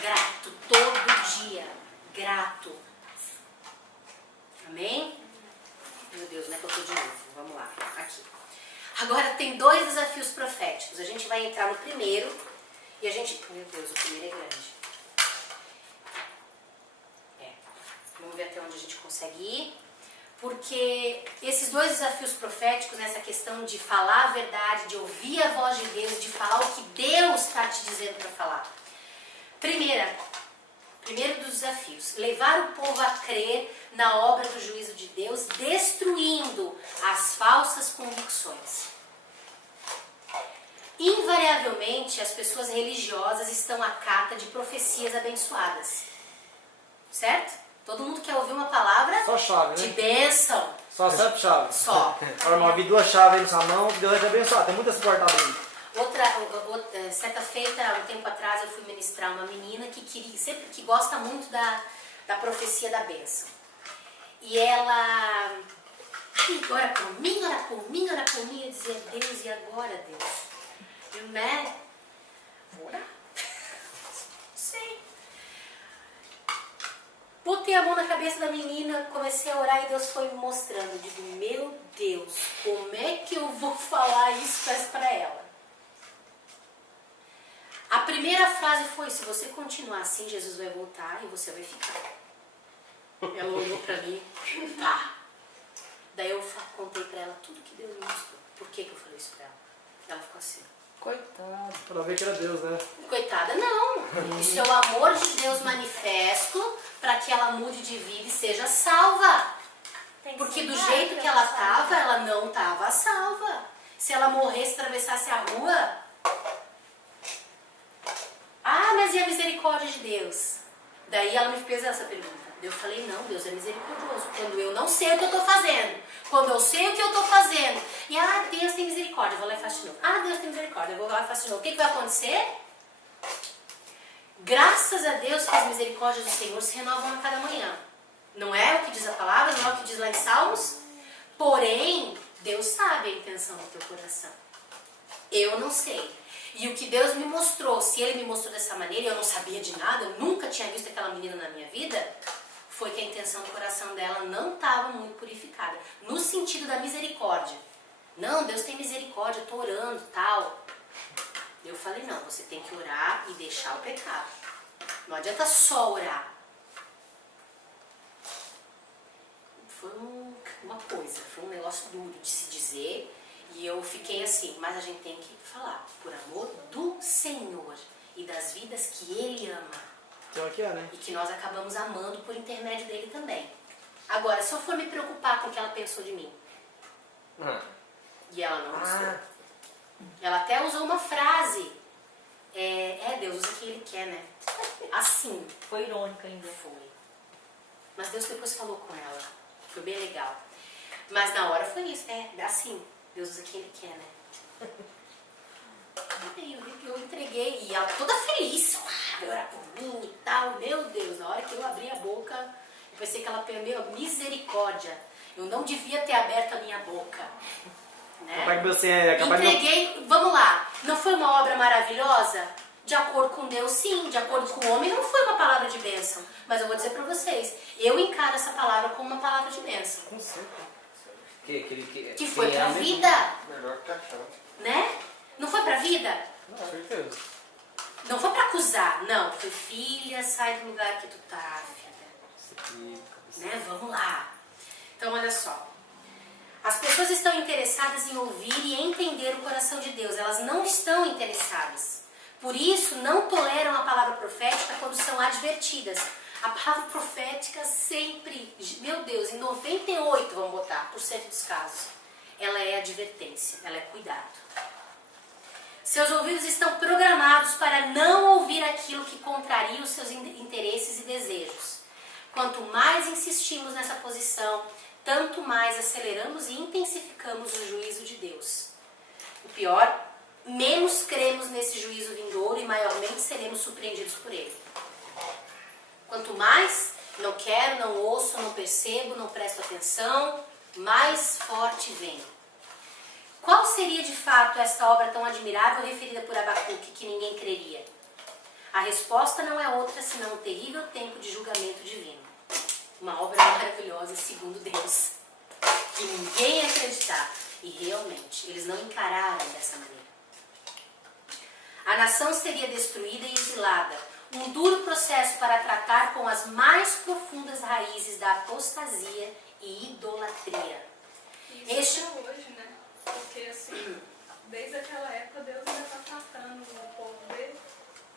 Grato todo dia. Grato. Amém? Meu Deus, não é que eu tô de novo. Vamos lá. Aqui. Agora tem 2 desafios proféticos. A gente vai entrar no primeiro e a gente... Meu Deus, o primeiro é grande. Vamos ver até onde a gente consegue ir. Porque esses 2 desafios proféticos, nessa questão de falar a verdade, de ouvir a voz de Deus, de falar o que Deus está te dizendo para falar. Primeiro dos desafios, levar o povo a crer na obra do juízo de Deus, destruindo as falsas convicções. Invariavelmente, as pessoas religiosas estão à cata de profecias abençoadas. Certo? Todo mundo quer ouvir uma palavra Só chave, de né? bênção. Só 7 chaves. Só. Agora, eu vi 2 chaves aí na sua mão, que Deus vai te abençoar. Tem muitas portas abrindo. Certa feita, um tempo atrás, eu fui ministrar uma menina que gosta muito da profecia da bênção. E ela, ora por mim, ora por mim, ora por mim. Eu dizia, Deus, e agora, Deus? Eu, né? Vou orar. Sei. Botei a mão na cabeça da menina, comecei a orar e Deus foi me mostrando. Eu digo, meu Deus, como é que eu vou falar isso para ela? A primeira frase foi, se você continuar assim, Jesus vai voltar e você vai ficar. Ela olhou pra mim, tá. Daí eu contei pra ela tudo que Deus me mostrou. Por que eu falei isso pra ela? Ela ficou assim. Coitado. Pra ver que era Deus, né? Coitada, não. Isso é o amor de Deus manifesto para que ela mude de vida e seja salva. Porque do jeito que ela estava, ela não estava salva. Se ela morresse, atravessasse a rua... Ah, mas e a misericórdia de Deus? Daí ela me fez essa pergunta. Eu falei, não, Deus é misericordioso. Quando eu não sei o que eu estou fazendo. Quando eu sei o que eu estou fazendo. E, Deus tem misericórdia, eu vou lá e faço de novo. Deus tem misericórdia, eu vou lá e faço de novo. O que vai acontecer? Graças a Deus que as misericórdias do Senhor se renovam a cada manhã. Não é o que diz a palavra, não é o que diz lá em Salmos. Porém, Deus sabe a intenção do teu coração. Eu não sei. E o que Deus me mostrou, se Ele me mostrou dessa maneira, e eu não sabia de nada, eu nunca tinha visto aquela menina na minha vida, foi que a intenção do coração dela não estava muito purificada. No sentido da misericórdia. Não, Deus tem misericórdia, eu estou orando, tal. Eu falei, não, você tem que orar e deixar o pecado. Não adianta só orar. Foi uma coisa, foi um negócio duro de se dizer. E eu fiquei assim, mas a gente tem que falar, por amor do Senhor e das vidas que Ele ama. Então aqui é, né? E que nós acabamos amando por intermédio dele também. Agora, se eu for me preocupar com o que ela pensou de mim, e ela não gostou. Ela até usou uma frase, Deus usa o que Ele quer, né? Assim. Foi irônica ainda. Foi. Mas Deus depois falou com ela. Foi bem legal. Mas na hora foi isso, assim. Deus usa quem Ele quer, né? Eu entreguei e ela toda feliz, vai orar por mim e tal. Meu Deus, na hora que eu abri a boca, eu pensei que ela perdeu misericórdia. Eu não devia ter aberto a minha boca. Né? Entreguei, vamos lá, não foi uma obra maravilhosa? De acordo com Deus, sim. De acordo com o homem, não foi uma palavra de bênção. Mas eu vou dizer pra vocês, eu encaro essa palavra como uma palavra de bênção. Com certeza. Que foi pra vida. Melhor que achar. Né? Não foi pra vida? Com certeza. Não foi pra acusar. Não, foi filha, sai do lugar que tu tá, filha. Né? Vamos lá. Então, olha só. As pessoas estão interessadas em ouvir e entender o coração de Deus. Elas não estão interessadas. Por isso, não toleram a palavra profética quando são advertidas. A palavra profética sempre, meu Deus, em 98, vamos botar, por cento dos casos, ela é advertência, ela é cuidado. Seus ouvidos estão programados para não ouvir aquilo que contraria os seus interesses e desejos. Quanto mais insistimos nessa posição, tanto mais aceleramos e intensificamos o juízo de Deus. O pior, menos cremos nesse juízo vindouro e maiormente seremos surpreendidos por ele. Quanto mais não quero, não ouço, não percebo, não presto atenção, mais forte vem. Qual seria de fato esta obra tão admirável referida por Abacuque que ninguém creria? A resposta não é outra senão um terrível tempo de julgamento divino. Uma obra maravilhosa segundo Deus, que ninguém ia acreditar. E realmente, eles não encararam dessa maneira. A nação seria destruída e exilada. Um duro processo para tratar com as mais profundas raízes da apostasia e idolatria. Isso até hoje, né? Porque assim, desde aquela época Deus ainda está tratando o povo dele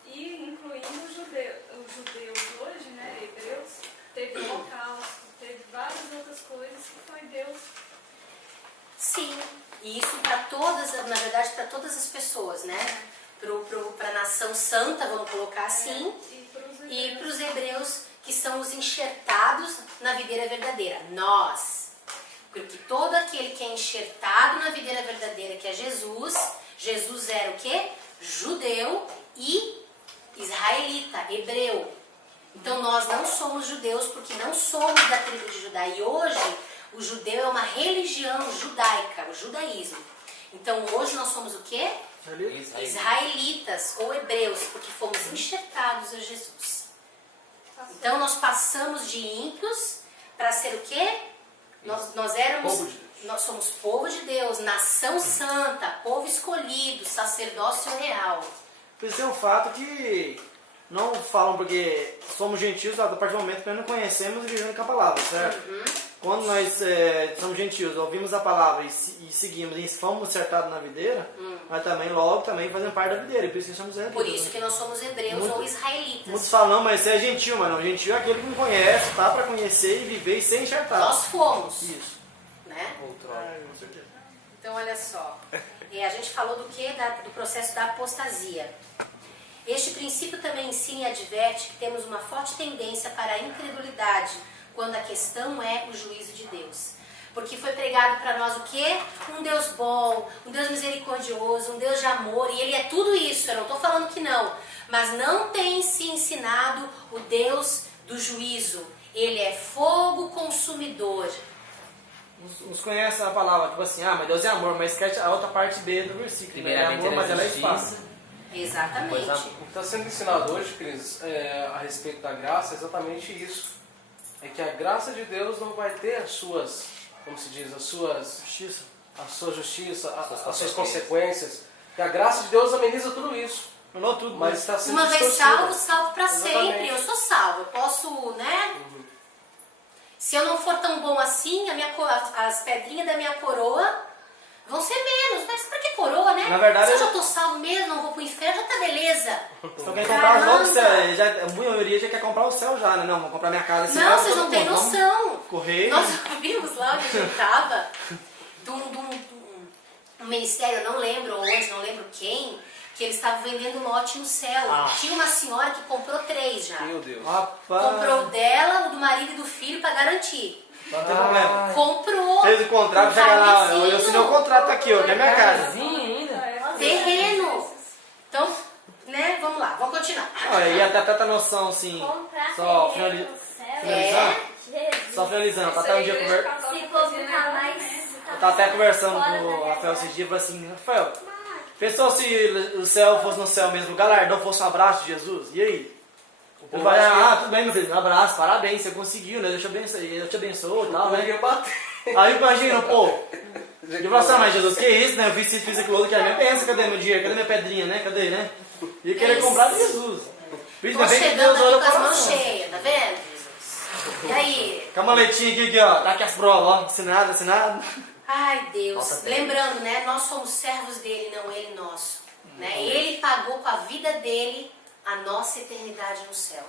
e incluindo os judeus hoje, né? Hebreus, teve o holocausto, teve várias outras coisas que foi Deus. Sim, e isso para todas, na verdade para todas as pessoas, né? Para a nação santa, vamos colocar assim, e para os hebreus que são os enxertados na videira verdadeira. Nós, Porque todo aquele que é enxertado na videira verdadeira, que é Jesus, Jesus era o quê? Judeu e israelita, hebreu. Então nós não somos judeus porque não somos da tribo de Judá. E hoje o judeu é uma religião judaica, o judaísmo. Então hoje nós somos o quê? Israelitas ou hebreus, porque fomos enxertados a Jesus. Então nós passamos de ímpios para ser o quê? Nós éramos, Povo de Deus. nós somos povo de Deus, nação santa, povo escolhido, sacerdócio real. Por isso é um fato que não falam porque somos gentios a partir do momento que nós não conhecemos e vivemos com a palavra, certo? Quando nós somos gentios, ouvimos a palavra e seguimos e fomos acertados na videira, mas também logo também fazemos parte da videira, e por isso que somos hebreus. Por isso que nós somos hebreus ou israelitas. Muitos falam, mas você é gentil, mas não, gentil é aquele que não conhece, tá para conhecer e viver e ser enxertado. Nós fomos, Isso. né? Com certeza. Então olha só, a gente falou do que? Do processo da apostasia. Este princípio também ensina e adverte que temos uma forte tendência para a incredulidade quando a questão é o juízo de Deus. Porque foi pregado para nós o quê? Um Deus bom, um Deus misericordioso, um Deus de amor, e Ele é tudo isso, eu não estou falando que não, mas não tem se ensinado o Deus do juízo. Ele é fogo consumidor. Uns conhecem a palavra, tipo assim, mas Deus é amor, mas esquece a outra parte B do versículo, né? É Primeiramente, amor, mas ela é justiça. espaço. Exatamente. Pois O que está sendo ensinado hoje, Cris, a respeito da graça é exatamente isso. É que a graça de Deus não vai ter as suas, como se diz, as suas Justiça. as suas consequências. Que a graça de Deus ameniza tudo isso. Não tudo, Mas está sendo Uma vez distorcida. salvo, salvo para sempre. Exatamente. Eu sou salvo, eu posso, né? Se eu não for tão bom assim, as pedrinhas da minha coroa vão ser menos. Mas pra que coroa, né? Na verdade, se eu já tô salvo mesmo, não vou pro inferno, já tá beleza. Então quem comprar Caramba. logo o céu, a maioria já quer comprar o céu já, né? Não, vou comprar minha casa. Não, vocês não têm noção. Correr. Nós vimos lá onde a gente tava, de um ministério, eu não lembro onde, não lembro quem, que eles estavam vendendo lote no céu. Tinha uma senhora que comprou 3 já. Meu Deus. Rapaz. Comprou o dela, o do marido e do filho pra garantir. Não tem problema. Comprou. Fez o contrato, Um chega lá, carnezinho. eu assinei o contrato aqui, ó, que é minha casa. Casinha ainda. Terreno. Então, né, vamos lá, vamos continuar. Olha, e até pra ter noção, assim, Comprar só terreno no céu. finalizando, Jesus. só finalizando, tá Isso até um aí dia eu ia conversando. casar Se com for você, nunca né? mais. Eu tava até conversando com o Rafael esses dias, falei assim, Rafael, pensou se o céu fosse no céu mesmo, o galardão fosse um abraço de Jesus? E aí? Ele vai, tudo bem, meu filho, um abraço, parabéns, você conseguiu, né? Deus te abençoe e tal, né? Aí imagina, pô, eu falo assim, mas Jesus, que isso, né? Eu fiz isso, fiz aquilo outro, que a minha pensa, cadê meu dinheiro, cadê minha pedrinha, né? Cadê, né? E querer comprar de Jesus. Filho, Tô ainda bem que chegando Deus aqui olha o com as mãos coração. cheias, tá vendo, Jesus? E aí? Com a maletinha aqui, ó, tá aqui as provas, ó, assinado. Ai, Deus. Nossa, Lembrando, né, nós somos servos dele, não ele nosso. Né? Ele pagou com a vida dele a nossa eternidade no céu.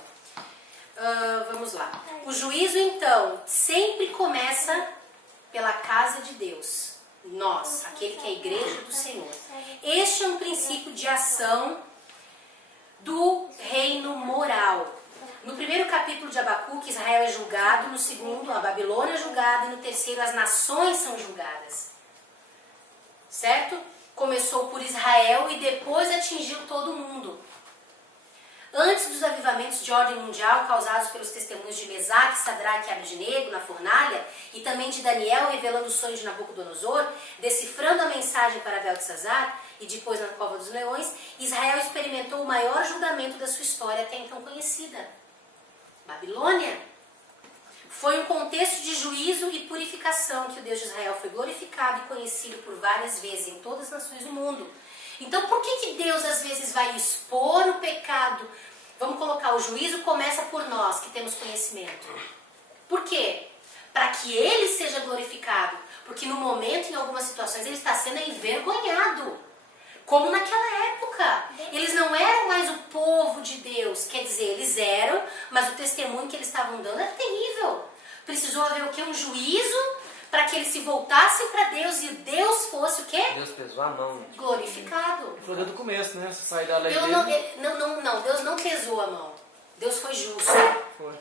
Vamos lá. O juízo, então, sempre começa pela casa de Deus. Nós, aquele que é a igreja do Senhor. Este é um princípio de ação do reino moral. No primeiro capítulo de Abacuque, Israel é julgado. No segundo, a Babilônia é julgada. E no terceiro, as nações são julgadas. Certo? Começou por Israel e depois atingiu todo mundo. Antes dos avivamentos de ordem mundial causados pelos testemunhos de Mesaque, Sadraque e Abednego na fornalha, e também de Daniel revelando os sonhos de Nabucodonosor, decifrando a mensagem para Beltesazar e depois na cova dos leões, Israel experimentou o maior julgamento da sua história até então conhecida. Babilônia. Foi um contexto de juízo e purificação que o Deus de Israel foi glorificado e conhecido por várias vezes em todas as nações do mundo. Então, por que Deus às vezes vai expor o pecado? Vamos colocar, o juízo começa por nós que temos conhecimento. Por quê? Para que Ele seja glorificado. Porque no momento, em algumas situações, Ele está sendo envergonhado. Como naquela época. Eles não eram mais o povo de Deus. Quer dizer, eles eram, mas o testemunho que eles estavam dando era terrível. Precisou haver o quê? Um juízo para que eles se voltassem para Deus e Deus fosse o quê? Deus pesou a mão. Glorificado. Foi desde o começo, né? Você sair da lei Deus dele. não, Deus não pesou a mão. Deus foi justo. Foi.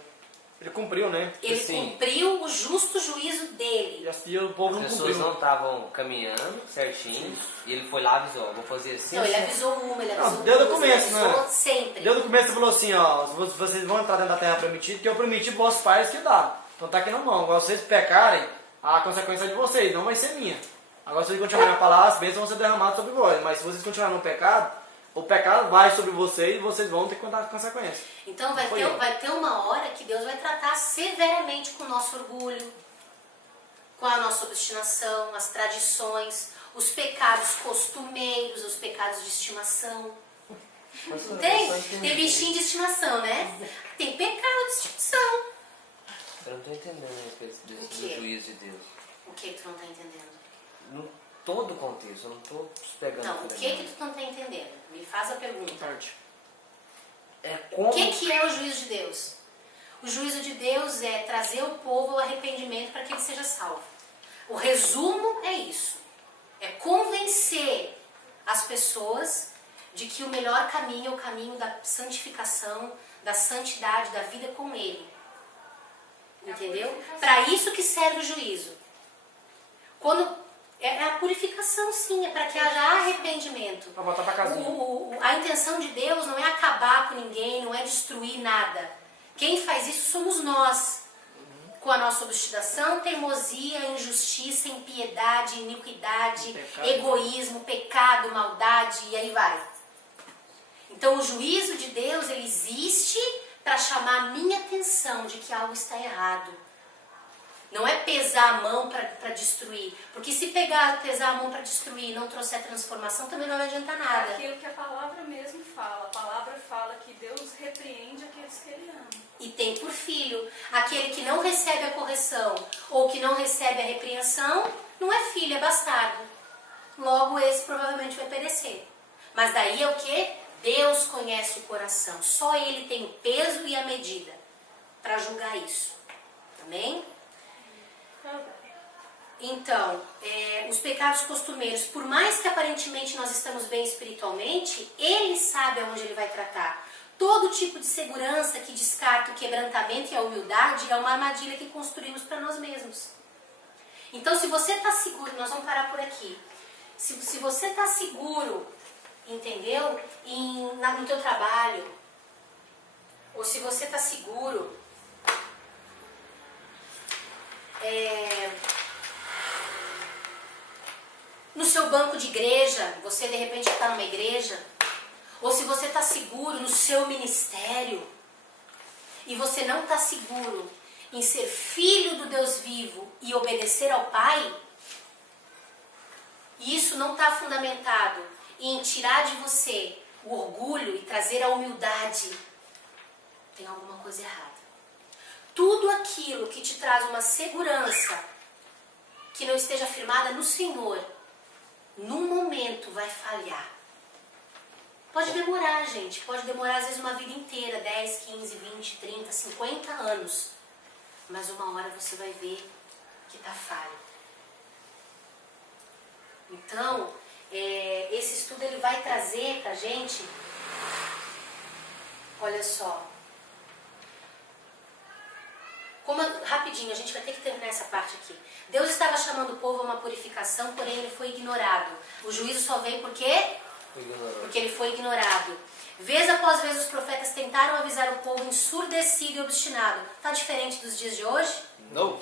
Ele cumpriu, né? Ele Sim. cumpriu o justo juízo dele. E o povo As não pessoas cumpriu. não estavam caminhando certinho e ele foi lá e avisou, vou fazer assim. Não, ele assim. avisou uma, ele avisou Não, desde o duas, começo, ele avisou né? sempre. Deus no começo falou assim, ó, vocês vão entrar dentro da terra prometida, que eu prometi para vossos pais que dá. Então tá aqui na mão. Agora, se vocês pecarem, a consequência é de vocês, não vai ser minha. Agora, se vocês continuarem a falar, as bênçãos vão ser derramadas sobre vós. Mas se vocês continuarem no pecado, o pecado vai sobre vocês e vocês vão ter que contar as consequências. Então vai Foi ter, eu. vai ter uma hora que Deus vai tratar severamente com o nosso orgulho, com a nossa obstinação, as tradições, os pecados costumeiros, os pecados de estimação. Tem bichinho de estimação, né? Tem pecado de estimação. Eu não estou entendendo a respeito O desse quê? do juízo de Deus. O que tu não tá entendendo? No todo o contexto, eu não estou pegando. Não, o por que aí. tu não tá entendendo? Me faz a pergunta. É O como. que é o juízo de Deus? O juízo de Deus é trazer o povo ao arrependimento para que ele seja salvo. O resumo é isso. É convencer as pessoas de que o melhor caminho é o caminho da santificação, da santidade, da vida com ele. Entendeu? Para isso que serve o juízo. Quando é a purificação, sim, é para que haja arrependimento. Pra voltar pra casinha. A intenção de Deus não é acabar com ninguém, não é destruir nada. Quem faz isso somos nós. Com a nossa obstinação, teimosia, injustiça, impiedade, iniquidade, Pecado. egoísmo, pecado, maldade, e aí vai. Então o juízo de Deus, ele existe para chamar a minha atenção de que algo está errado. Não é pesar a mão para destruir. Porque se pesar a mão para destruir e não trouxer transformação, também não vai adiantar nada. Aquilo que a palavra mesmo fala. A palavra fala que Deus repreende aqueles que Ele ama. E tem por filho. Aquele que não recebe a correção ou que não recebe a repreensão, não é filho, é bastardo. Logo, esse provavelmente vai perecer. Mas daí é o que? Deus conhece o coração. Só Ele tem o peso e a medida para julgar isso. Amém? Então, os pecados costumeiros, por mais que aparentemente nós estamos bem espiritualmente, Ele sabe aonde Ele vai tratar. Todo tipo de segurança que descarta o quebrantamento e a humildade é uma armadilha que construímos para nós mesmos. Então, se você está seguro, nós vamos parar por aqui. Se você está seguro, entendeu? No teu trabalho, ou se você está seguro no seu banco de igreja, você de repente está numa igreja, ou se você está seguro no seu ministério e você não está seguro em ser filho do Deus vivo e obedecer ao Pai, e isso não está fundamentado em tirar de você o orgulho e trazer a humildade, tem alguma coisa errada. Tudo aquilo que te traz uma segurança que não esteja firmada no Senhor, num momento vai falhar. Pode demorar, gente. Pode demorar às vezes uma vida inteira, 10, 15, 20, 30, 50 anos. Mas uma hora você vai ver que está falho. Então, esse estudo ele vai trazer pra gente, olha só, rapidinho, a gente vai ter que terminar essa parte aqui. Deus estava chamando o povo a uma purificação, porém ele foi ignorado. O juízo só veio por quê? Porque ele foi ignorado. Vez após vez os profetas tentaram avisar o povo ensurdecido e obstinado. Está diferente dos dias de hoje? Não.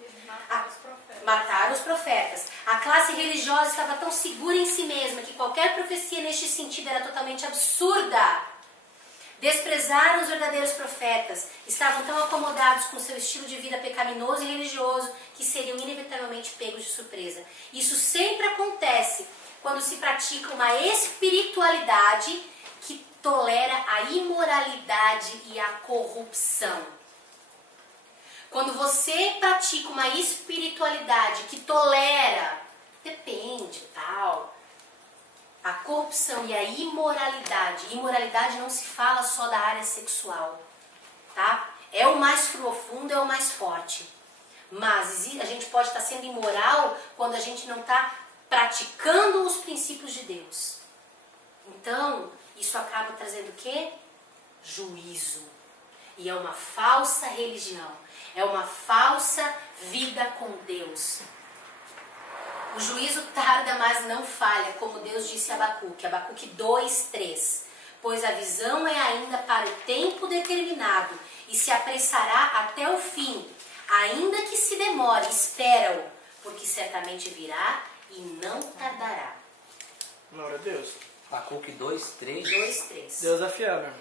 Eles mataram os profetas. Mataram os profetas. A classe religiosa estava tão segura em si mesma que qualquer profecia neste sentido era totalmente absurda. Desprezaram os verdadeiros profetas. Estavam tão acomodados com seu estilo de vida pecaminoso e religioso que seriam inevitavelmente pegos de surpresa. Isso sempre acontece quando se pratica uma espiritualidade que tolera a imoralidade e a corrupção. Quando você pratica uma espiritualidade que tolera, depende, tal, a corrupção e a imoralidade. Imoralidade não se fala só da área sexual, tá? É o mais profundo, é o mais forte. Mas a gente pode estar sendo imoral quando a gente não está praticando os princípios de Deus. Então, isso acaba trazendo o quê? Juízo. E é uma falsa religião. É uma falsa vida com Deus. O juízo tarda, mas não falha, como Deus disse a Abacuque. Abacuque 2:3. Pois a visão é ainda para o tempo determinado e se apressará até o fim. Ainda que se demore, espera-o, porque certamente virá e não tardará. Glória a Deus. Abacuque 2:3. 2:3. Deus é fiel, meu irmão.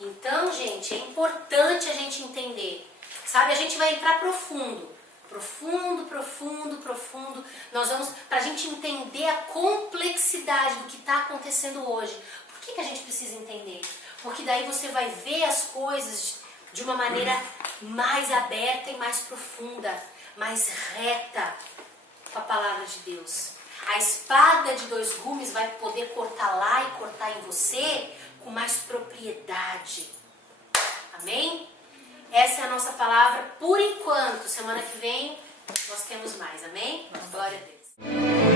Então, gente, é importante a gente entender. Sabe, a gente vai entrar profundo. Profundo. Nós vamos, pra gente entender a complexidade do que está acontecendo hoje. Por que a gente precisa entender? Porque daí você vai ver as coisas de uma maneira mais aberta e mais profunda, mais reta com a palavra de Deus. A espada de 2 gumes vai poder cortar lá e cortar em você com mais propriedade. Amém? Essa é a nossa palavra por enquanto. Semana que vem nós temos mais. Amém? Glória a Deus.